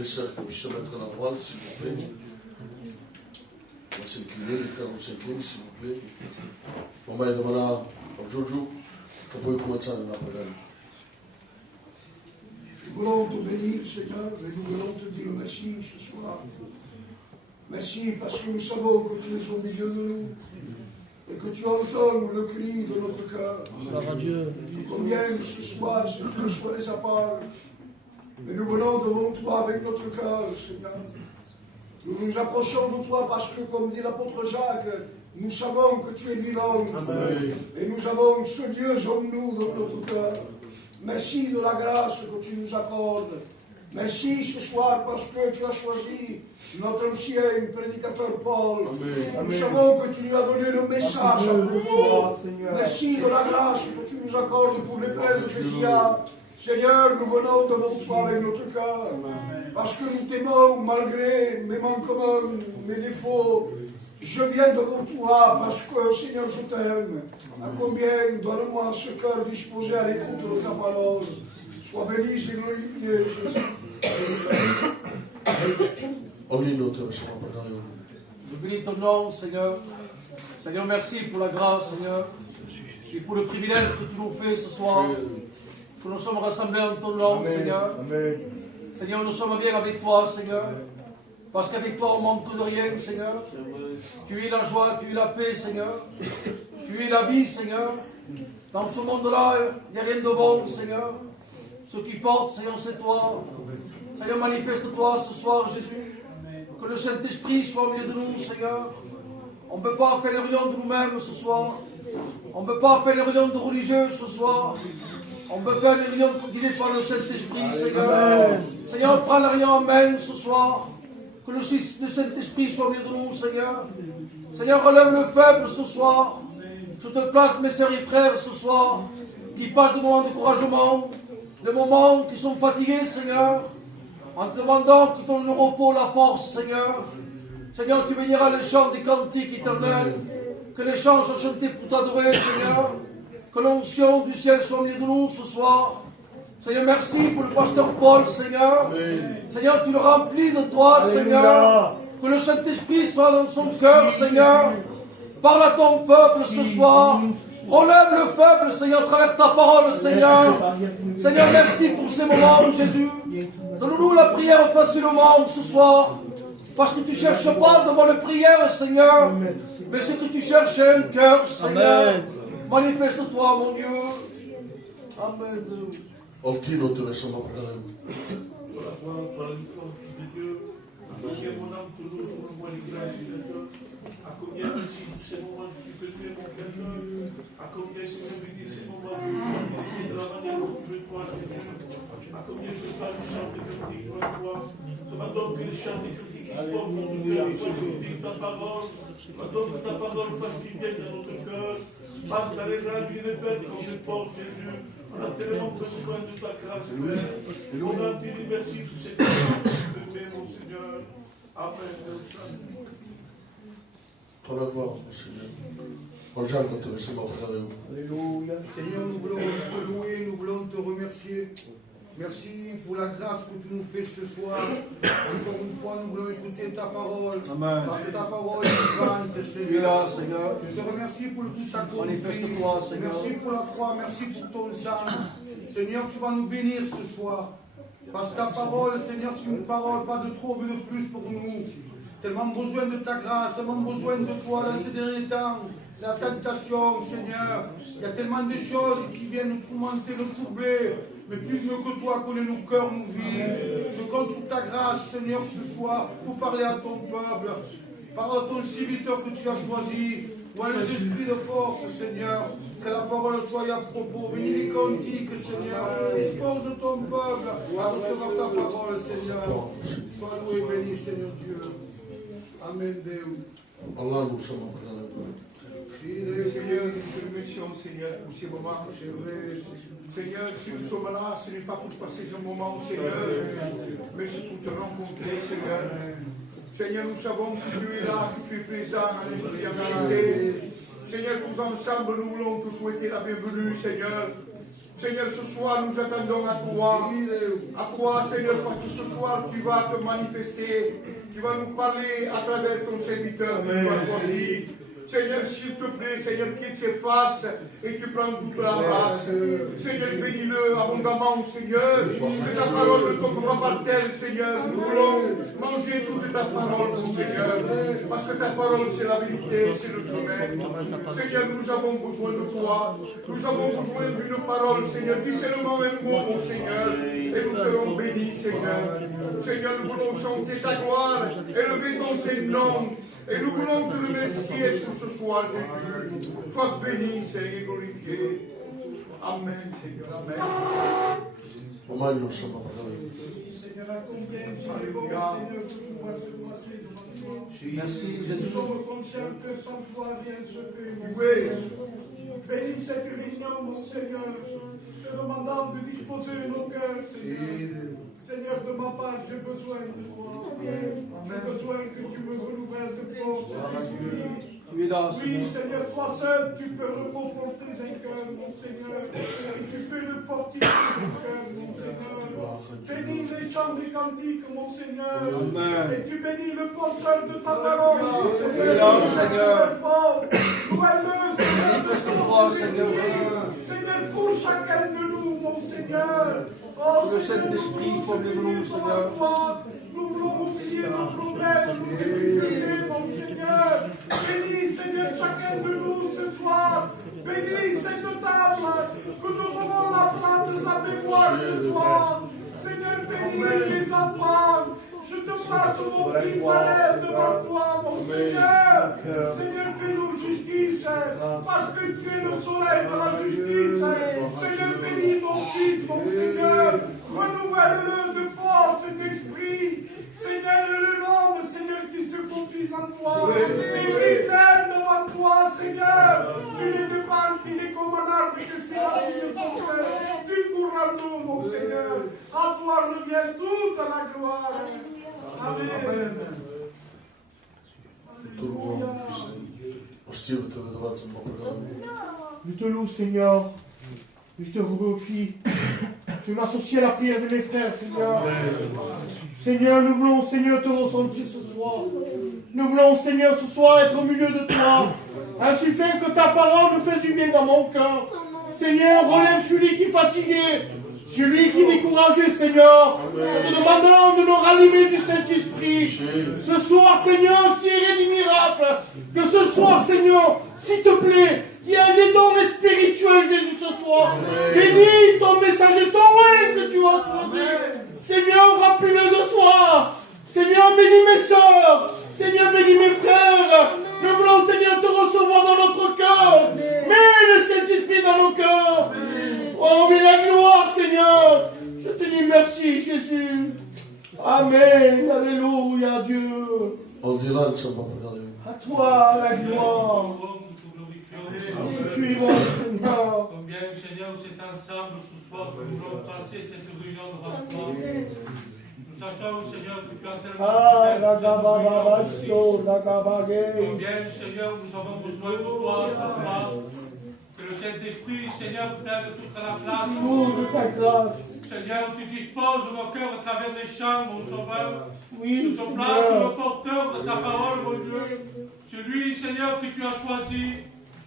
et sœurs qui puissent se mettre à la voile, s'il vous plaît. On va s'incliner, les frères, on s'incline, s'il vous plaît. Maman et Damana, Jojo, vous pouvez commencer à la prière. Nous voulons te bénir, Seigneur, et nous voulons te dire merci ce soir. Merci parce que nous savons que tu es au milieu de nous et que tu entends le cri de notre cœur. Combien ce soir, ce Dieu soit les apôtres, mais nous venons devant toi avec notre cœur, Seigneur. Nous nous approchons de toi parce que, comme dit l'apôtre Jacques, nous savons que tu es vivant. Amen. Et nous avons ce Dieu en nous dans notre cœur. Merci de la grâce que tu nous accordes. Merci ce soir parce que tu as choisi notre ancien prédicateur Paul. Amen. Nous savons que tu lui as donné le message à propos. Merci de la grâce que tu nous accordes pour les frères de Jésia. Seigneur, nous venons devant toi avec notre cœur. Parce que nous t'aimons malgré mes manquements, mes défauts. Je viens devant toi parce que, Seigneur, je t'aime. À combien donne-moi ce cœur disposé à l'écoute de ta parole. Sois béni et glorifié, Jésus. Nous bénis ton nom, Seigneur. Seigneur, merci pour la grâce, Seigneur. Et pour le privilège que tu nous fais ce soir. Que nous sommes rassemblés en ton nom, Amen. Seigneur. Amen. Seigneur, nous sommes bien avec toi, Seigneur. Parce qu'avec toi, on manque de rien, Seigneur. Tu es la joie, tu es la paix, Seigneur. Tu es la vie, Seigneur. Dans ce monde-là, il n'y a rien de bon, Seigneur. Ce qui porte, Seigneur, c'est toi. Seigneur, manifeste-toi ce soir, Jésus. Que le Saint-Esprit soit au milieu de nous, Seigneur. On ne peut pas faire les réunions de nous-mêmes ce soir. On ne peut pas faire les réunions de religieux ce soir. On peut faire les réunions guidées par le Saint-Esprit, Seigneur. Seigneur, prends la réunion en main ce soir. Que le Saint-Esprit soit au milieu de nous, Seigneur. Seigneur, relève le faible ce soir. Je te place, mes sœurs et frères, ce soir, qui passent des moments de découragement, des moments qui sont fatigués, Seigneur, en te demandant que ton repos, la force, Seigneur. Seigneur, tu béniras les chants des cantiques éternels, que les chants soient chantés pour t'adorer, Seigneur. Que l'onction du ciel soit au milieu de nous ce soir. Seigneur, merci pour le pasteur Paul, Seigneur. Amen. Seigneur, tu le remplis de toi, Amen. Seigneur. Que le Saint-Esprit soit dans son cœur, Seigneur. Parle à ton peuple ce soir. Relève le faible, Seigneur, à travers ta parole, Seigneur. Seigneur, merci pour ces moments, Jésus. Donne-nous la prière facilement ce soir. Parce que tu ne cherches pas devant les prières, Seigneur. Mais ce que tu cherches, c'est un cœur, Seigneur. Amen. Manifeste-toi, mon Dieu. Amen. Altino te laissons parler. À combien merci pour ces moments que tu peux faire, mon Père. À combien c'est béni ces moments de la manière dont tu veux toi, à combien je ne peux pas nous chanter comme tu dois toi. Tu m'as donné que les chants des critiques qui se portent dans notre cœur, toi qui dis ta parole. Tu m'as donné ta parole parce qu'il vient dans notre cœur. Parce que les rêves, il est bête quand je porte Jésus. On a tellement besoin de ta grâce, Père. On a dit merci pour cette grâce que tu peux faire, mon Seigneur. Amen. Ton la gloire, mon Seigneur. Alléluia. Seigneur, nous voulons te louer, nous voulons te remercier. Merci pour la grâce que tu nous fais ce soir. Encore une fois, nous voulons écouter ta parole. Amen. Parce que ta parole est vivante, Seigneur. Seigneur. Je te remercie pour tout ta conduite. Manifeste-toi, Seigneur. Merci pour la croix, merci pour ton sang. Seigneur, tu vas nous bénir ce soir. Parce que ta parole, Seigneur, c'est une parole, pas de trop, mais de plus pour nous. Tellement besoin de ta grâce, tellement besoin de toi dans ces derniers temps. La tentation, Seigneur. Il y a tellement de choses qui viennent nous tourmenter, nous troubler. Mais plus mieux que toi connais nos cœurs, nos vies. Je compte sur ta grâce, Seigneur, ce soir, pour parler à ton peuple. Parle à ton serviteur que tu as choisi. Voilà l'esprit de force, Seigneur. Que la parole soit à propos. Venez les cantiques, Seigneur. Dispose de ton peuple à recevoir ta parole, Seigneur. Sois loué et béni, Seigneur Dieu. Amen, Deus. Allah nous sommes Seigneur, nous te remercions, Seigneur, pour ces moments. Seigneur, si nous sommes là, ce n'est pas pour passer ce moment, Seigneur, mais c'est pour te rencontrer, Seigneur. Seigneur, nous savons que tu es là, que tu es présent à l'esprit en vérité. Seigneur, tous ensemble, nous voulons te souhaiter la bienvenue, Seigneur. Seigneur, ce soir, nous attendons à toi, Seigneur, parce que ce soir, tu vas te manifester, tu vas nous parler à travers ton serviteur que tu as choisi. Seigneur, s'il te plaît, Seigneur, qu'il s'efface et tu prends toute la place. Seigneur, bénis-le abondamment, Seigneur. Que ta parole ne tombe pas par terre, Seigneur. Nous voulons manger toute ta parole, mon Seigneur. Parce que ta parole, c'est la vérité, c'est le chemin. Seigneur, nous avons besoin de toi. Nous avons besoin d'une parole, Seigneur. Dis seulement un mot, mon Seigneur. Et nous serons bénis, Seigneur. Seigneur, nous voulons chanter ta gloire, élever ton Saint-Nom. Et nous voulons te remercier pour ce soir, Jésus. Sois béni, Seigneur, et glorifié. Amen, Seigneur. Amen. Seigneur, à combien tu es bon, Seigneur, pour pouvoir se passer devant toi. Merci, Nous Jésus. sommes conscients que sans toi, rien ne se fait, mon Oui. Seigneur. Bénis cette réunion, mon Seigneur, te demandant de disposer nos cœurs, Seigneur. Seigneur, de ma part, j'ai besoin de toi. J'ai besoin que tu me renouvelles de force, Saint-Esprit. Tu es là, Oui, Seigneur. Seigneur, toi seul, tu peux reconforter un cœur, mon Seigneur. Tu peux le fortifier, un cœur, mon Seigneur. Bénis les chants des cantiques, mon Seigneur. Amen. Et tu bénis le porteur de ta parole, mon Seigneur. Seigneur. Nouvelle-le, Manifeste-toi, Seigneur Jésus. Seigneur, pour chacun de nous, mon Seigneur. Oh, Le Seigneur, Saint-Esprit nous forme voulons nous, oublier Seigneur. toi. Nous voulons oublier nos problèmes, nos difficultés, mon Seigneur. Bénis, Seigneur, chacun de nous ce soir. Bénis cette table que nous voulons la prendre de sa mémoire ce soir. Seigneur, bénis les enfants. Je te passe mon petit palais devant toi, mon Seigneur. Seigneur, fais-nous justice, parce que tu es le soleil de la justice. Seigneur, bénis mon fils, mon Seigneur. Renouvelle-le de force d'esprit. Seigneur, l'homme, Seigneur, qui se confie en toi. Et qui plaît devant toi, Seigneur. Tu ne dépends qu'il est comme un arbre que c'est la chine forte. Du courant, mon Seigneur. À toi revient toute la gloire. Amen. Je te loue, Seigneur. Je te remercie. Je m'associe à la prière de mes frères, Seigneur. Seigneur, nous voulons, Seigneur, te ressentir ce soir. Nous voulons, Seigneur, ce soir être au milieu de toi. Ainsi fait que ta parole nous fait du bien dans mon cœur. Seigneur, relève celui qui est fatigué, celui qui est découragé, Seigneur. Nous te demandons de nous rallumer du Saint-Esprit. Ce soir, Seigneur, qui est des miracles. Que ce soir, Seigneur, s'il te plaît, qu'il y ait des dons spirituels, Jésus, ce soir. Bénis ton message et ton règne que tu as choisi. Seigneur, remplis-le de toi. Seigneur, bénis mes soeurs. Seigneur, bénis mes frères. Nous voulons, Seigneur, te recevoir dans notre cœur. Mets le Saint-Esprit dans nos cœurs. Oh, mais la gloire, Seigneur. Je te dis merci, Jésus. Amen. Alléluia, Dieu. À toi, la gloire. Et tu es bon, Seigneur. Combien, Seigneur, c'est ensemble ce soir que nous voulons passer cette réunion devant toi. Nous sachons, Seigneur, que tu as tellement combien, Seigneur, nous avons besoin de toi ce soir. Que le Saint-Esprit, Seigneur, prenne toute la place. De ta grâce. Seigneur, tu disposes nos cœurs à travers les chants, mon Sauveur. Oui, Tu te places le porteur de ta parole, mon Dieu. Celui, Seigneur, que tu as choisi.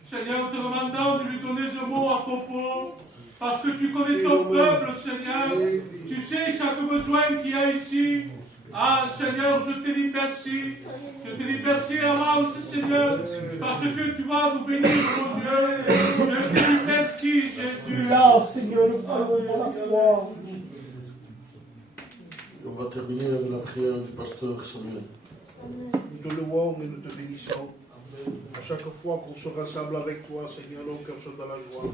Seigneur, te demandant de lui donner ce mot à propos. Parce que tu connais ton peuple, Seigneur. Tu sais chaque besoin qu'il y a ici. Ah, Seigneur, je te dis merci. Je te dis merci à l'avance, Seigneur. Parce que tu vas nous bénir, mon Dieu. Je te dis merci, Jésus. là, Seigneur, nous parlons pour la foi. On va terminer avec la prière du pasteur Samuel. Nous te louons et nous te bénissons. À chaque fois qu'on se rassemble avec toi, Seigneur, nos cœurs sont dans la joie.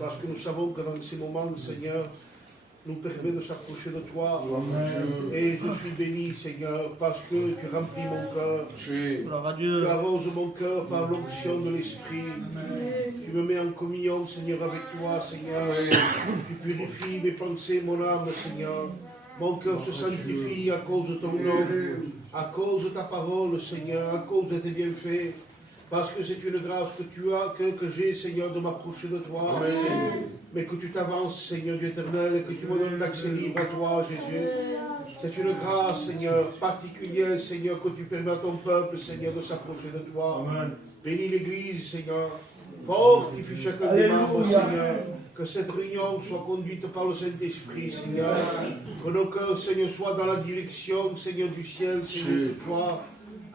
Parce que nous savons que dans ces moments, le Seigneur nous permet de s'approcher de toi. Et je suis béni, Seigneur, parce que tu remplis mon cœur. Tu arroses mon cœur par l'onction de l'Esprit. Tu me mets en communion, Seigneur, avec toi, Seigneur. Tu purifies mes pensées, mon âme, Seigneur. Mon cœur se sanctifie à cause de ton nom, à cause de ta parole, Seigneur, à cause de tes bienfaits. Parce que c'est une grâce que tu as, que j'ai, Seigneur, de m'approcher de toi. Amen. Mais que tu t'avances, Seigneur Dieu éternel, et que tu me donnes l'accès libre à toi, Jésus. C'est une grâce, Seigneur, particulière, Seigneur, que tu permets à ton peuple, Seigneur, de s'approcher de toi. Amen. Bénis l'Église, Seigneur. Fortifie chacun des membres, Seigneur. Que cette réunion soit conduite par le Saint-Esprit, Seigneur. Que nos cœurs, Seigneur, soient dans la direction, Seigneur, du ciel, Seigneur, ce soir.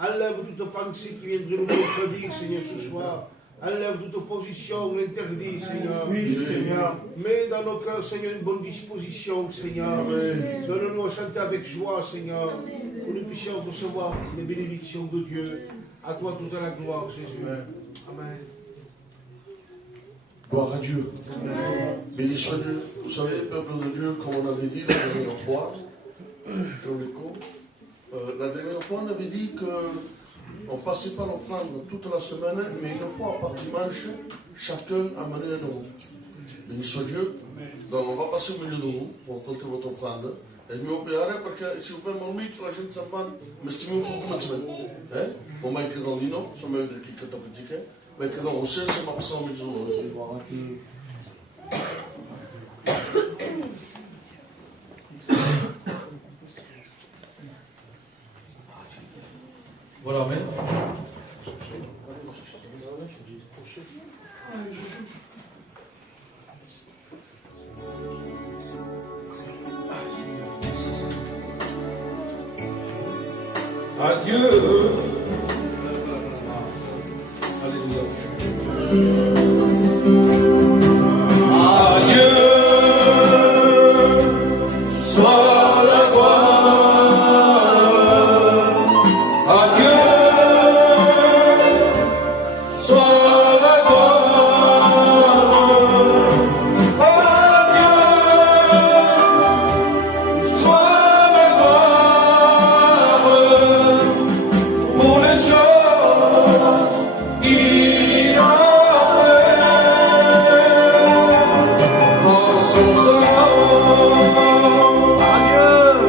Enlève toute pensée qui viendrait nous contredire, Seigneur, ce soir. Enlève toute opposition, l'interdit, Seigneur. Oui, Seigneur. Mets dans nos cœurs, Seigneur, une bonne disposition, Seigneur. Amen. Donne-nous à chanter avec joie, Seigneur. Que nous puissions recevoir les bénédictions de Dieu. À toi toute la gloire, Jésus. Amen. Gloire à Dieu. Béni soit Dieu. Vous savez, peuple de Dieu, comme on avait dit la dernière fois, la dernière fois, on avait dit qu'on ne passait pas l'offrande toute la semaine, mais une fois par dimanche, chacun amenait 1 euro. Béni soit Dieu. Donc on va passer au milieu de vous pour compter votre offrande. E il mio piacere perché se fai molto la gente sa mi stimo fortunatamente. Non mai che lino, sono meglio che capite, ma che non se ma passano mi giorno. Voilà, amen. Adieu. Alléluia. Adieu. Sois la gloire. Adieu. Sois la gloire. Adieu. Sois la gloire. Pour les choses qui après, en son sang,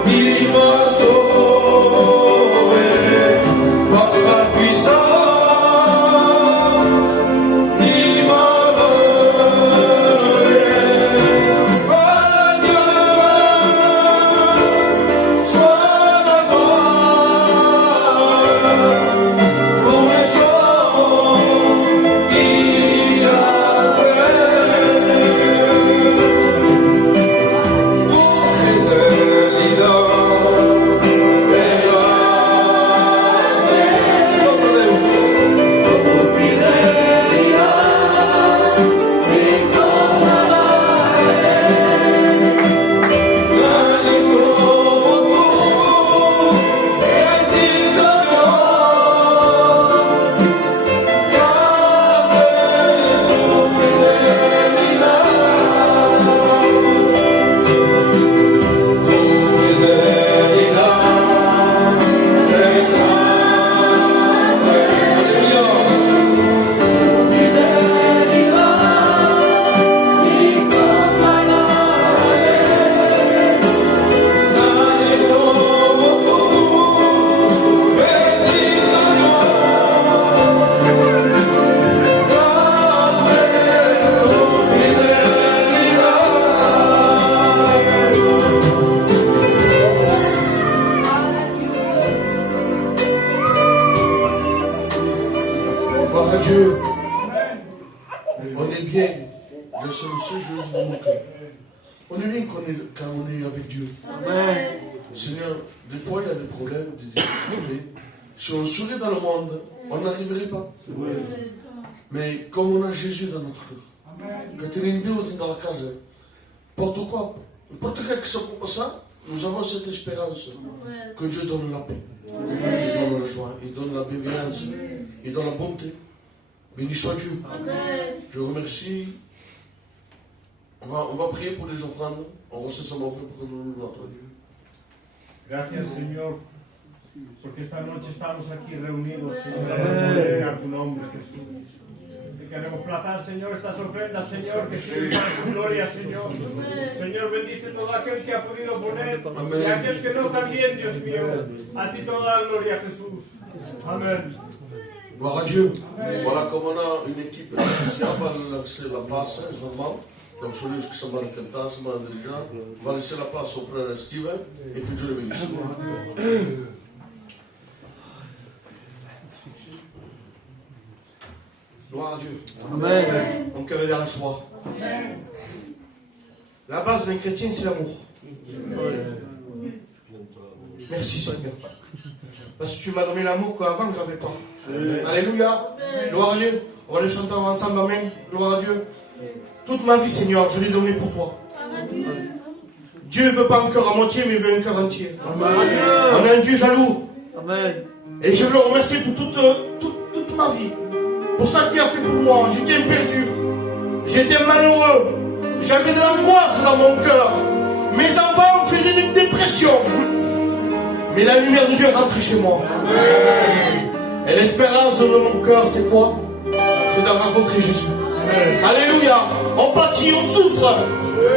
il m'a sauvé par sa puissance, il m'a relevé. Adieu, sois la gloire. Pour les choses qu'il a fait, pour fidélité, gloire à Dieu. On est bien. Je suis le seul jour de mon cœur. On est bien quand on est avec Dieu. Seigneur, des fois il y a des problèmes, des difficultés. Si on sourit dans le monde, on n'arriverait pas. Mais comme on a Jésus dans notre cœur, quand il est dans la case, n'importe quelque chose pour ça, nous avons cette espérance que Dieu donne la paix, il donne la joie, il donne la bienveillance, il donne la bonté. Béni soit Dieu. Je remercie. On va prier pour les offrandes. On reçoit sa main pour que nous nous voyons. Gracias, Señor, porque esta noche estamos aquí reunidos, Señor, para glorificar tu nombre, Jesús. Te queremos plazar, Señor, estas ofrendas, Señor, que sirven para tu gloria, Señor. Señor, bendice todo aquel que ha podido poner y aquel que no también, Dios mío. A ti toda la gloria, Jesús. Amén. Gloire à Dieu. Voilà, comme on a une équipe spéciale, on va laisser la place, normalement. Donc, celui qui s'en va cantar, s'en va déjà. On va laisser la place au frère Steven et que Dieu le bénisse. Gloire à Dieu. Amen. Mon cœur est dans la joie. La base d'un chrétien, c'est l'amour. Merci Seigneur. Parce que tu m'as donné l'amour qu'avant je n'avais pas. Alléluia. Gloire à Dieu. On va le chanter ensemble. Amen. Gloire à Dieu. Toute ma vie, Seigneur, je l'ai donnée pour toi. Dieu ne veut pas un cœur à moitié, mais il veut un cœur entier. On a un Dieu jaloux. Amen. Et je veux le remercier pour toute ma vie. Pour ça qu'il a fait pour moi. J'étais perdu. J'étais malheureux. J'avais de l'angoisse dans mon cœur. Mes enfants faisaient une dépression. Mais la lumière de Dieu est rentrée chez moi. Et l'espérance de mon cœur, c'est quoi? C'est de rencontrer Jésus. Alléluia. On pâtit, on souffre.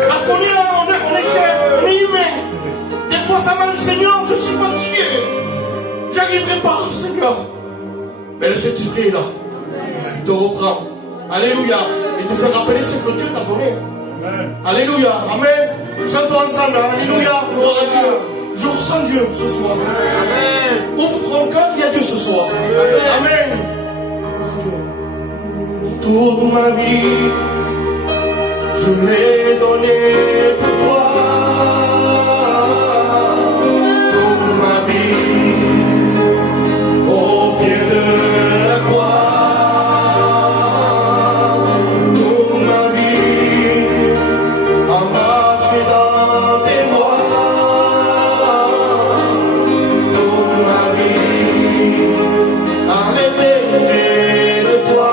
Parce qu'on est là, on est cher, on est humain. Des fois ça va, Seigneur, je suis fatigué. J'arriverai pas, Seigneur. Mais le Saint-Esprit est là. Il te reprend. Alléluia. Et te fait rappeler ce que Dieu t'a donné. Alléluia. Amen. Chantons ensemble. Alléluia. Gloire à Dieu. Je ressens Dieu ce soir. Amen. Ouvre ton cœur, il y a Dieu ce soir. Amen. Toute ma vie, je l'ai donnée pour toi. Toute ma vie, au pied de la croix. Toute ma vie, à marcher dans tes voies. Toute ma vie, à rester près de toi.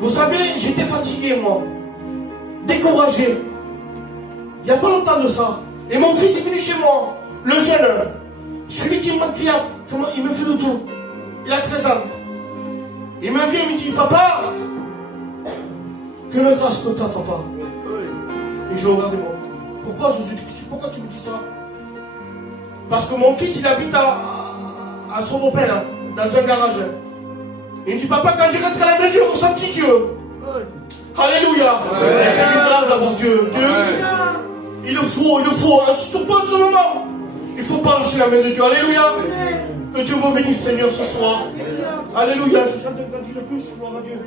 Vous savez, j'étais fatigué, moi. Découragé. Il n'y a pas longtemps de ça. Et mon fils est venu chez moi. Le jeune. Celui qui m'a crié, il me fait le tout. Il a 13 ans. Il me vient, il me dit, papa, que le grâce que t'as, papa. Et je regarde moi. Pourquoi tu me dis ça? Parce que mon fils, il habite à son beau-père, dans un garage. Il me dit, papa, quand je rentre à la maison, j'ai ressenti Dieu. Alléluia. C'est une grâce d'avoir Dieu. Dieu, il le faut. Surtout en ce moment. Il ne faut pas lâcher la main de Dieu. Alléluia. Que Dieu vous bénisse, Seigneur, ce soir. Alléluia. Je chante un cantique de plus. Gloire à Dieu.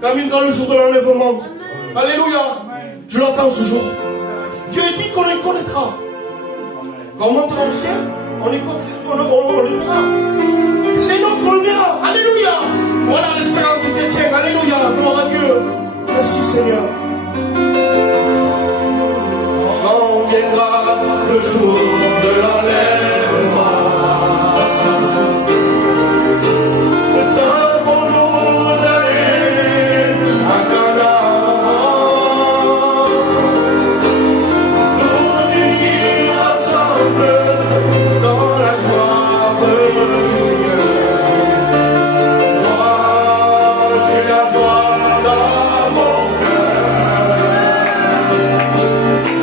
Comme dans le jour de l'enlèvement. Alléluia. Je l'entends ce jour. Dieu dit qu'on les connaîtra. Quand on montera au ciel, on les verra. C'est les nôtres qu'on le verra. Alléluia. Voilà l'espérance du chrétien. Alléluia. Gloire à Dieu. Merci Seigneur. Quand viendra le jour de l'enlèvement, dans la gloire du Seigneur. Moi, j'ai la joie dans mon cœur.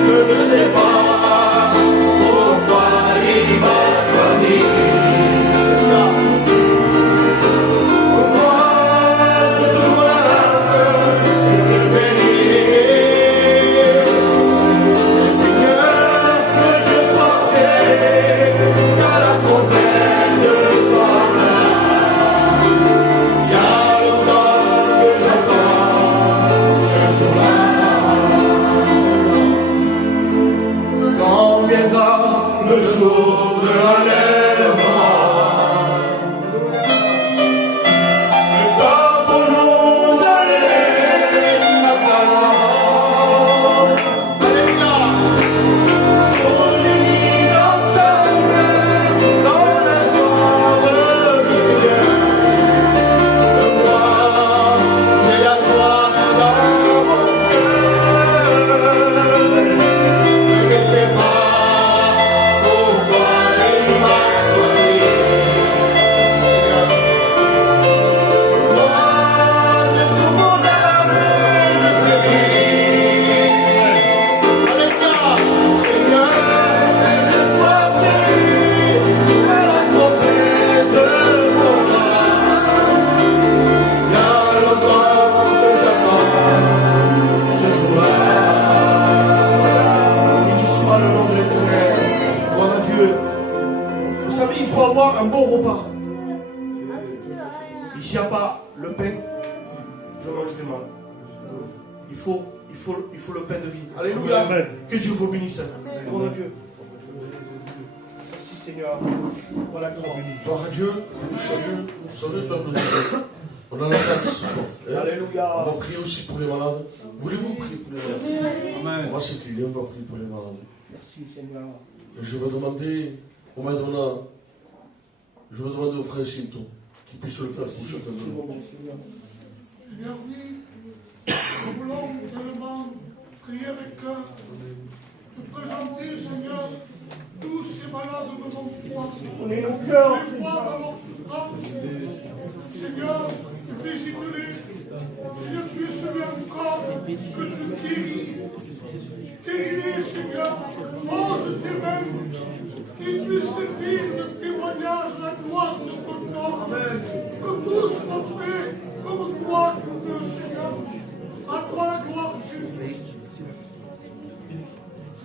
Je ne sais pas pourquoi il m'a choisi. Le jour de l'enlèvement, le temps pour nous aller à Canaan. Alléluia. Tous unis ensemble dans la gloire du Seigneur. Moi, j'ai la joie dans mon cœur. Je ne sais pas. Un bon repas. Ici, il n'y a pas le pain, je mange du mal. Il faut le pain de vie. Alléluia. Amen. Que Dieu vous bénisse. Gloire à Dieu. Merci Seigneur. Voilà, gloire à Dieu. Salut, peuple de Dieu. On en a quatre ce soir. Alléluia. On va prier aussi pour les malades. Voulez-vous prier pour les malades? Amen. On va s'incliner, on va prier pour les malades. Merci Seigneur. Et je vais demander au Madonna. Je vais demander au frère Sinton qu'il puisse le faire pour chacun de nous. Seigneur, oui, nous voulons tellement prier avec cœur, te présenter, Seigneur, tous ces malades de ton foi. On est nos cœurs, les voir dans leur souffrance. Seigneur, visite-les. Seigneur, tu es celui encore que tu guéris. Guéris-les, Seigneur. Ose tes mains. Qu'il puisse servir de témoignage la gloire de ton nom. Amen. Que tous soient faits comme toi, Seigneur. À toi la gloire, Jésus.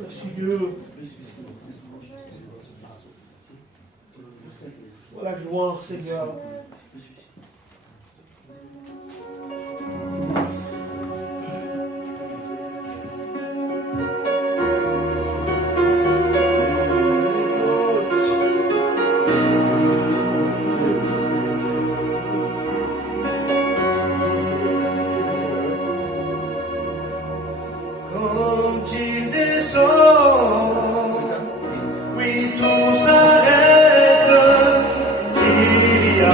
Merci Dieu. Oh la gloire, Seigneur. Quand il descend, oui tout s'arrête, il y a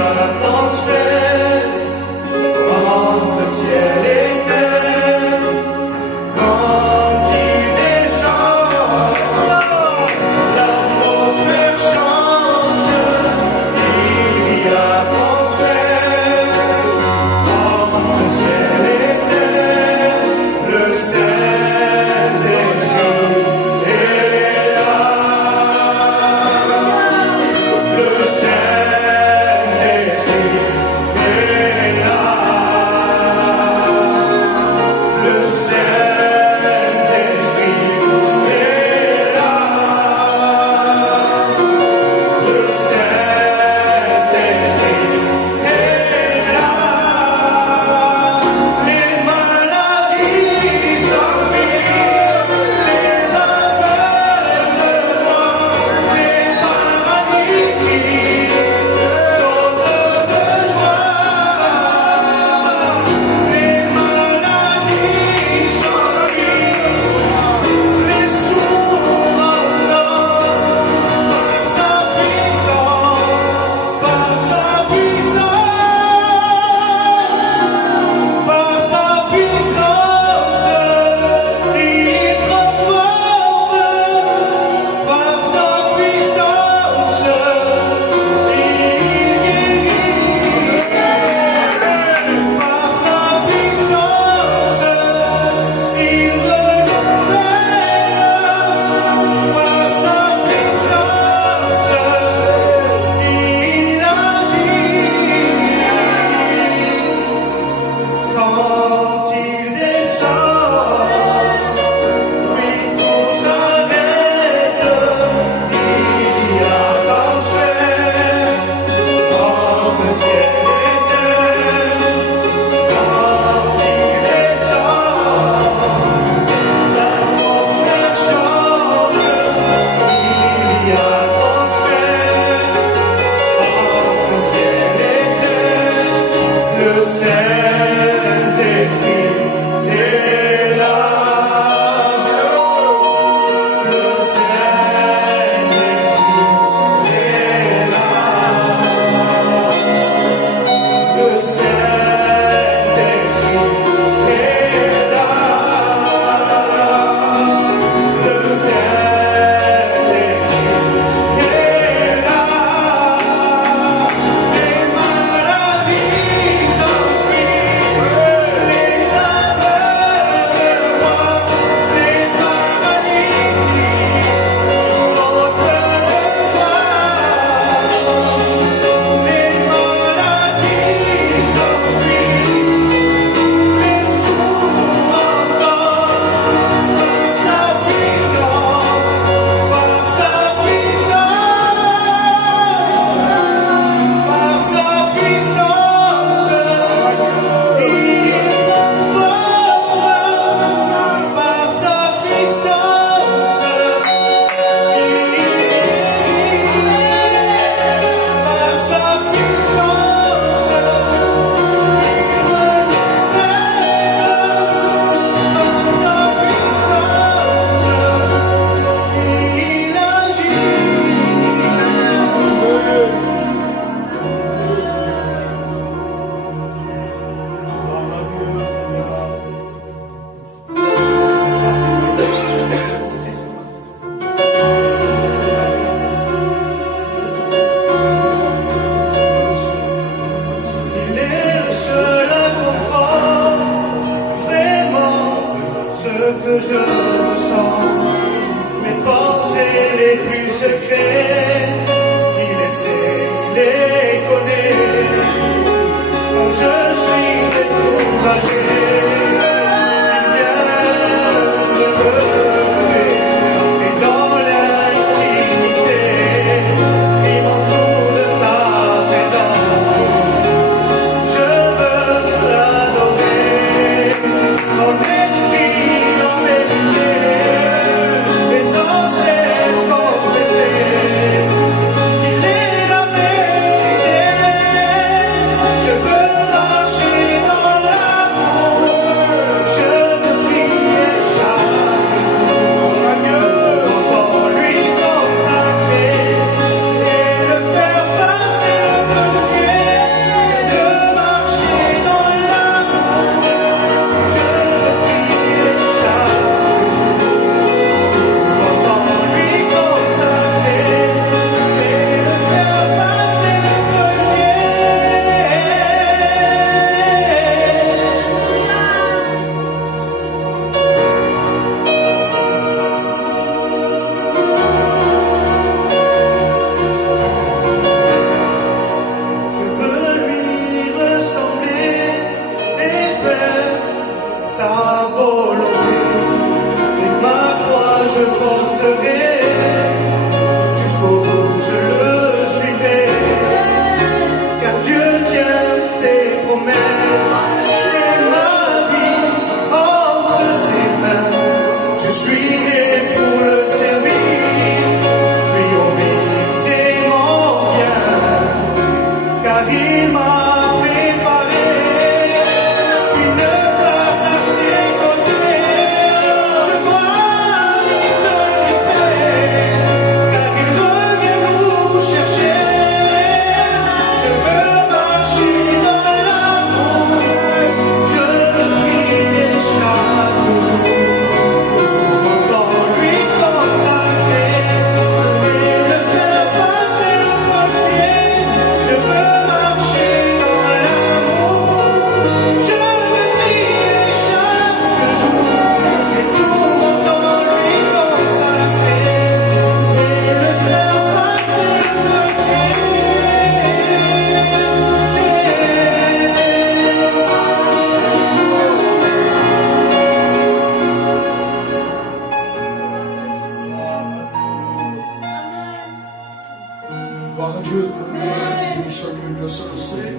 Gloire à Dieu. Béni soit Dieu. Je sais,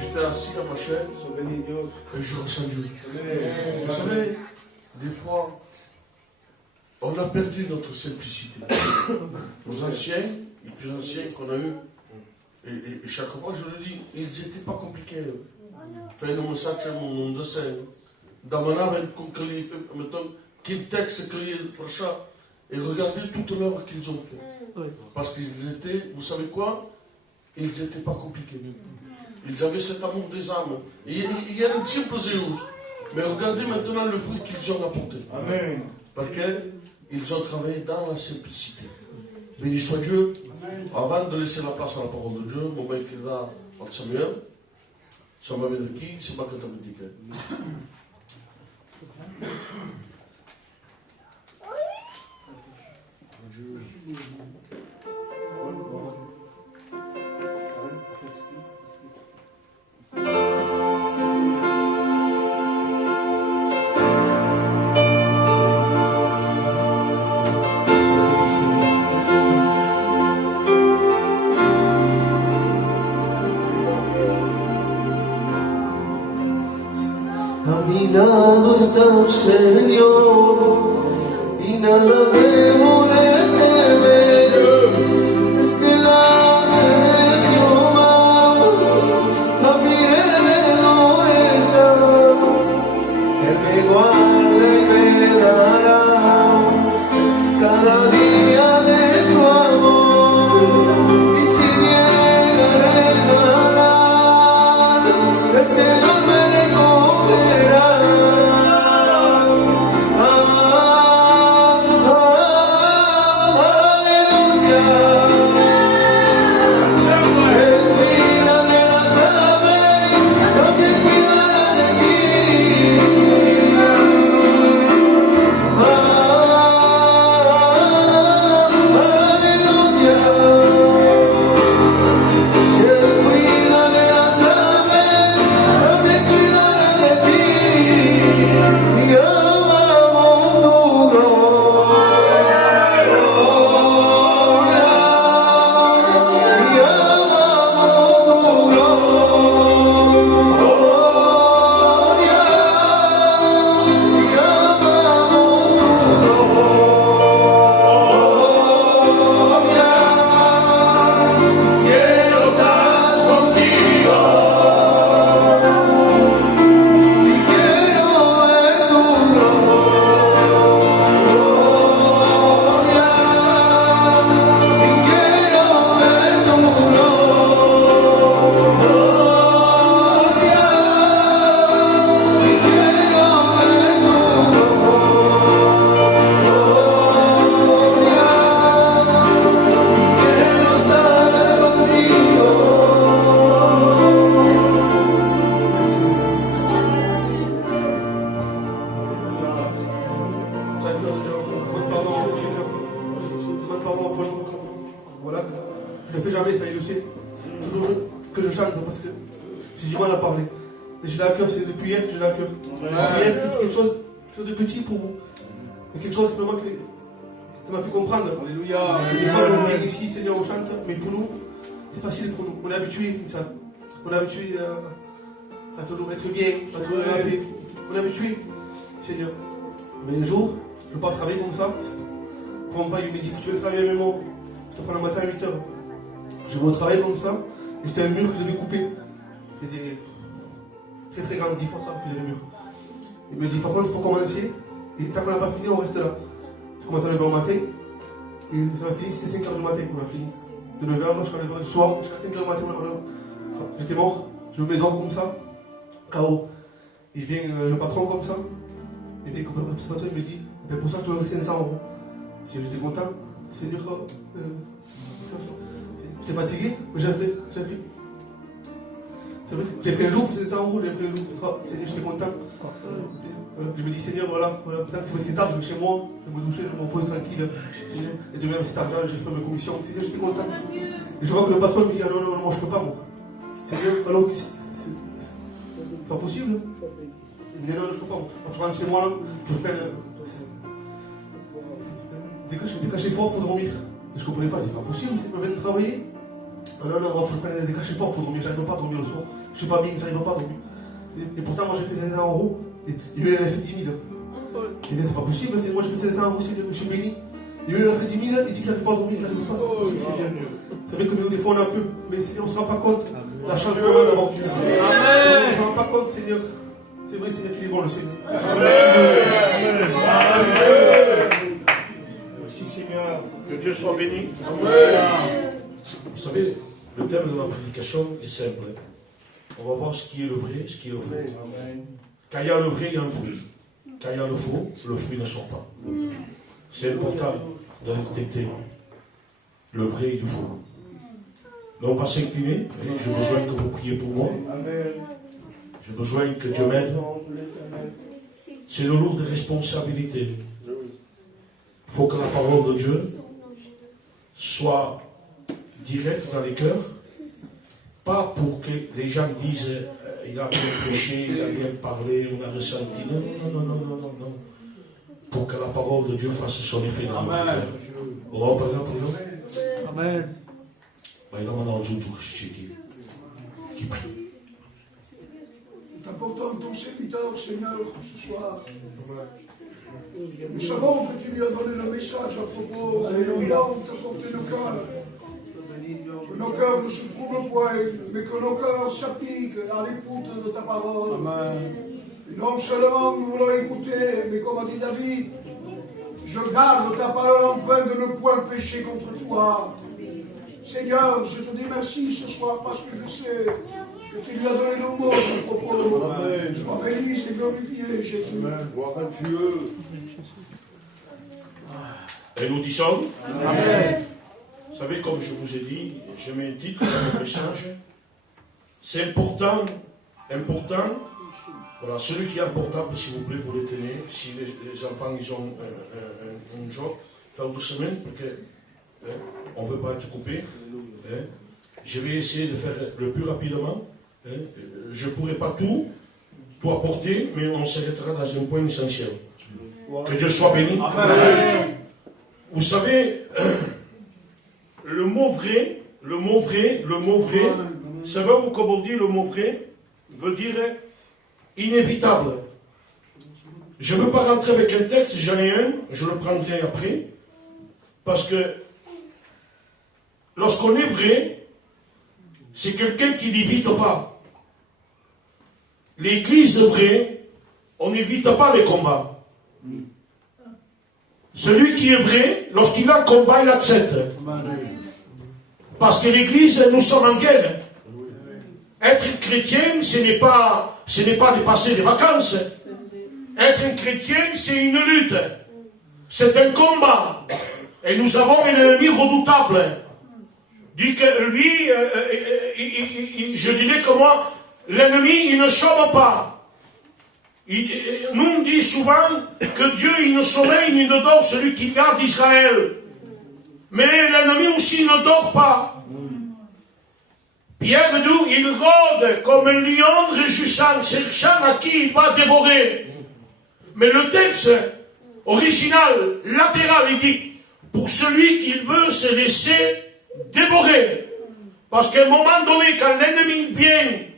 j'étais assis à ma chaise et je ressens Dieu. Vous savez, des fois, on a perdu notre simplicité. Nos anciens, les plus anciens qu'on a eus, et chaque fois je le dis, ils n'étaient pas compliqués. Enfin, nous sommes un dessin. Dans mon âme, mettons, quel texte qu'il et regardez toute l'œuvre qu'ils ont fait. Parce qu'ils étaient, vous savez quoi? Ils n'étaient pas compliqués. Ils avaient cet amour des âmes. Et il y a un simple zéus. Mais regardez maintenant le fruit qu'ils ont apporté. Amen. Parce qu'ils ont travaillé dans la simplicité. Béni soit Dieu. Avant de laisser la place à la parole de Dieu, mon mec est là, Samuel. Ça m'a dit qui? C'est pas que tu me dis que. A mi lado está el Señor y nada debo de temer. Es que la de Jehová a mi alrededor está. Él me guarda y me dará cada día de su amor. Y si llega a regalar, el Señor me recogerá. On est habitué à toujours être bien, à toujours la paix. On est habitué, Seigneur. Mais un jour, je ne veux pas travailler comme ça. Prends pas, il me dit, tu veux travailler avec moi. Je te prends le matin à 8h. Je vais au travail comme ça. Et c'était un mur que je devais couper. Il faisait très très grand, 10 fois ça, il faisait le mur. Il me dit, par contre, il faut commencer. Et tant qu'on n'a pas fini, on reste là. Je commence à 9h du matin. Et ça m'a fini, c'était 5h du matin qu'on a fini. De 9h jusqu'à 9h du soir, jusqu'à 5h du matin. J'étais mort, je me mets dehors comme ça, KO. Il vient le patron comme ça, et puis le patron il me dit, ben pour ça je te donnerai 500 €. Si j'étais content, Seigneur, j'étais fatigué, mais j'ai fait. C'est vrai, j'ai fait un jour pour 500 €, j'ai fait un jour, Seigneur, j'étais content. Je me dis, Seigneur, voilà, putain, c'est tard, je vais chez moi, je vais me doucher, je me repose tranquille. Et demain, avec cet argent, j'ai fait mes commissions, Seigneur, j'étais content. Et je vois que le patron me dit, ah non, moi je peux pas, moi. Seigneur, alors que c'est pas possible. Mais non, je ne peux pas. Je rentre chez moi là, je fais dès que j'ai fort pour dormir. Je ne comprenais pas, c'est pas possible, c'est pas bien de travailler. Non, moi, faut que je prenne des cachets forts pour dormir. J'arrive pas à dormir le soir. Je suis pas bien, j'arrive pas à dormir. Et pourtant, moi, j'ai fait 500 €. Et lui, il a fait 10 000. C'est pas possible, moi, j'ai fait 500 €, je suis béni. Et lui, il a fait 10 000, il dit qu'il n'arrive pas à dormir, il n'arrive pas, c'est pas possible, c'est bien. C'est vrai que nous, des fois, on a un peu, mais on ne se rend pas compte la chance qu'on a d'avoir Dieu. On ne se rend pas compte, Seigneur. C'est vrai, Seigneur, qu'il est bon, le Seigneur. Merci, Seigneur. Que Dieu soit béni. Vous savez, le thème de ma prédication est simple. On va voir ce qui est le vrai, ce qui est le faux. Quand il y a le vrai, il y a un faux. Quand il y a le faux, le fruit ne sort pas. C'est important de détecter le vrai et du faux. Mais on va s'incliner. J'ai besoin que vous priez pour moi. J'ai besoin que Dieu m'aide. C'est une lourde responsabilité. Il faut que la parole de Dieu soit directe dans les cœurs. Pas pour que les gens disent il a bien prêché, il a bien parlé, on a ressenti. Non. Pour que la parole de Dieu fasse son effet dans notre cœur. On va parler. Amen. Il y a maintenant qui prie. C'est important de ton serviteur, Seigneur, ce soir. Nous savons que tu lui as donné le message à propos de nos langues, de porter nos cœurs. Que nos cœurs ne se troublent point, mais que nos cœurs s'appliquent à l'écoute de ta parole. Et non seulement nous voulons écouter, mais comme a dit David, je garde ta parole afin de ne point pécher contre toi. Seigneur, je te dis merci ce soir parce que je sais que tu lui as donné le mot à ce propos. Sois béni et glorifié, Jésus. Gloire à Dieu. Et nous disons, Amen. vous savez, comme je vous ai dit, je mets un titre dans le message. C'est important. Voilà, celui qui est un portable, s'il vous plaît, vous le tenez. Si les enfants, ils ont un job, faire 2 semaines, parce que on ne veut pas être coupé. Je vais essayer de faire le plus rapidement. Je ne pourrai pas tout apporter, mais on s'arrêtera dans un point essentiel. Que Dieu soit béni. Amen. Vous savez, le mot vrai, savez-vous comment on dit le mot vrai? Veut dire inévitable. Je ne veux pas rentrer avec un texte, j'en ai un, je le prendrai après, parce que lorsqu'on est vrai, c'est quelqu'un qui n'évite pas. L'église vraie, on n'évite pas les combats. Celui qui est vrai, lorsqu'il a un combat, il accepte. Parce que l'église, nous sommes en guerre. Être chrétien, ce n'est pas de passer des vacances. Être un chrétien, c'est une lutte. C'est un combat. Et nous avons un ennemi redoutable. Dit que lui, je dirais que moi, l'ennemi, il ne chôme pas. Nous, on dit souvent que Dieu, il ne sommeille ni ne dort celui qui garde Israël. Mais l'ennemi aussi ne dort pas. Pierre dit, il rôde comme un lion rugissant, cherchant à qui il va dévorer. Mais le texte original, latéral, il dit, pour celui qui veut se laisser dévorer. Parce qu'à un moment donné, quand l'ennemi vient,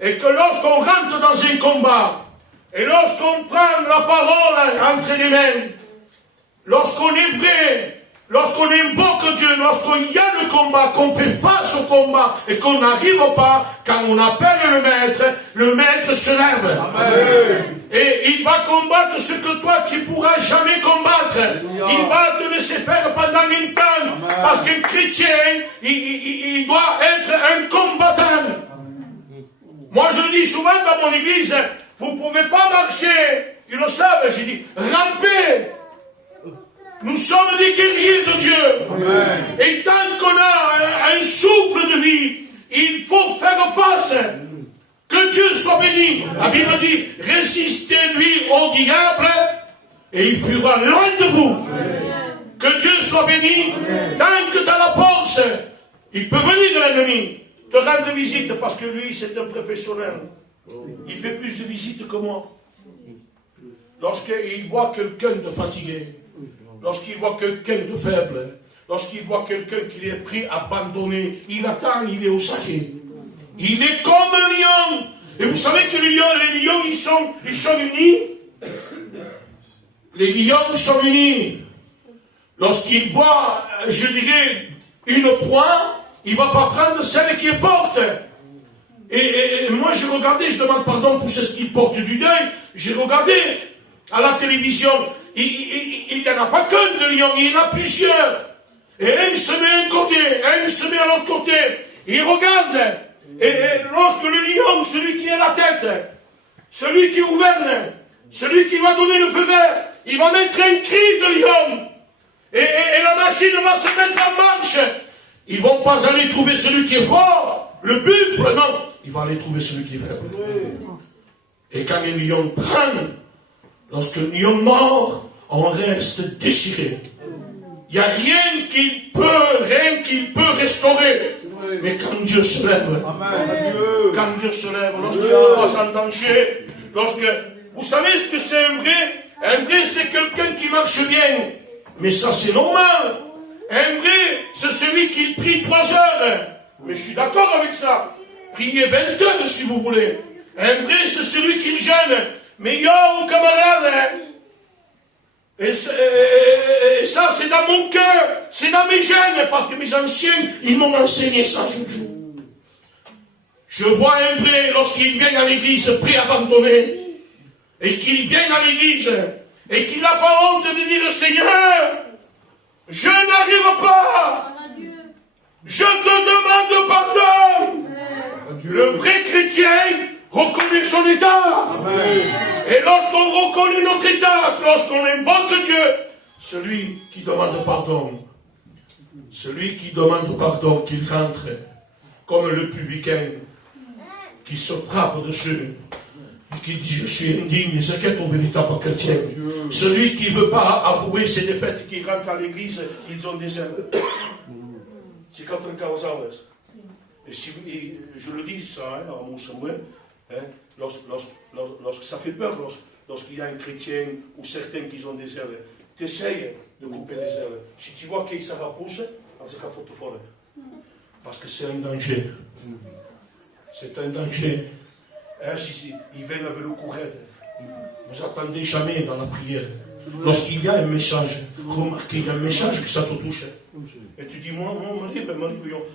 et que lorsqu'on rentre dans un combat, et lorsqu'on prend la parole entre les mains, lorsqu'on est vrai, lorsqu'on invoque Dieu, lorsqu'il y a le combat, qu'on fait face au combat, et qu'on n'arrive pas, quand on appelle le maître se lève. Amen. Et il va combattre ce que toi tu ne pourras jamais combattre. Il va te laisser faire pendant un temps. Amen. Parce qu'un chrétien, il doit être un combattant. Moi je le dis souvent dans mon église, vous ne pouvez pas marcher, ils le savent, j'ai dit, ramper. Nous sommes des guerriers de Dieu. Amen. Et tant qu'on a un souffle de vie, il faut faire face. Que Dieu soit béni. La Bible dit, résistez-lui au diable et il fuira loin de vous. Amen. Que Dieu soit béni. Amen. Tant que tu as la force, il peut venir de l'ennemi te rendre visite parce que lui, c'est un professionnel. Il fait plus de visites que moi. Lorsqu'il voit quelqu'un de fatigué, lorsqu'il voit quelqu'un de faible, lorsqu'il voit quelqu'un qui est pris, abandonné, il attend, il est au saquet. Il est comme un lion. Et vous savez que les lions, ils sont unis. Les lions sont unis. Lorsqu'il voit, je dirais, une proie, il ne va pas prendre celle qui est forte. Et moi, je regardais, je demande pardon pour ce qui porte du deuil, j'ai regardé à la télévision, il n'y en a pas qu'un de lion, il y en a plusieurs. Et un se met d'un côté, un se met à l'autre côté. Il regarde. Et lorsque le lion, celui qui est la tête, celui qui gouverne, celui qui va donner le feu vert, il va mettre un cri de lion. Et la machine va se mettre en marche. Ils ne vont pas aller trouver celui qui est fort, le buffle, non. Ils vont aller trouver celui qui est faible. Et quand un lion prend, lorsque le lion mord, on reste déchiré. Il n'y a rien qu'il peut restaurer. Mais quand Dieu se lève, quand Dieu se lève, lorsqu'il n'est pas en danger, vous savez ce que c'est un vrai? Un vrai, c'est quelqu'un qui marche bien. Mais ça, c'est normal. Un vrai, c'est celui qui prie 3 heures. Mais je suis d'accord avec ça. Priez 20 heures si vous voulez. Un vrai, c'est celui qui jeûne. Mais yo, camarade, et ça, c'est dans mon cœur, c'est dans mes gènes, parce que mes anciens, ils m'ont enseigné ça, Joujou. Je vois un vrai, lorsqu'il vient à l'église, pré-abandonné, et qu'il vient à l'église, et qu'il n'a pas honte de dire, Seigneur, je n'arrive pas, je te demande pardon. Le vrai chrétien reconnaît son état. Amen. Et lorsqu'on reconnaît notre état, lorsqu'on invoque Dieu, celui qui demande pardon, qu'il rentre comme le publicain qui se frappe dessus et qui dit je suis indigne, c'est qu'est ton véritable chrétien. Celui qui ne veut pas avouer ses défaites, qui rentre à l'église, ils ont des ailes. C'est comme un causales. Et si, je le dis ça, à mon Samuel, lorsque ça fait peur, lorsqu'il y a un chrétien ou certains qui ont des ailes, t'essayes de couper les ailes. Si tu vois que ça va pousser, c'est qu'il faut te faire. Parce que c'est un danger. C'est un danger. Si ils viennent avec le courette, vous n'attendez jamais dans la prière. Lorsqu'il y a un message, remarquez, il y a un message que ça te touche. Et tu dis, moi,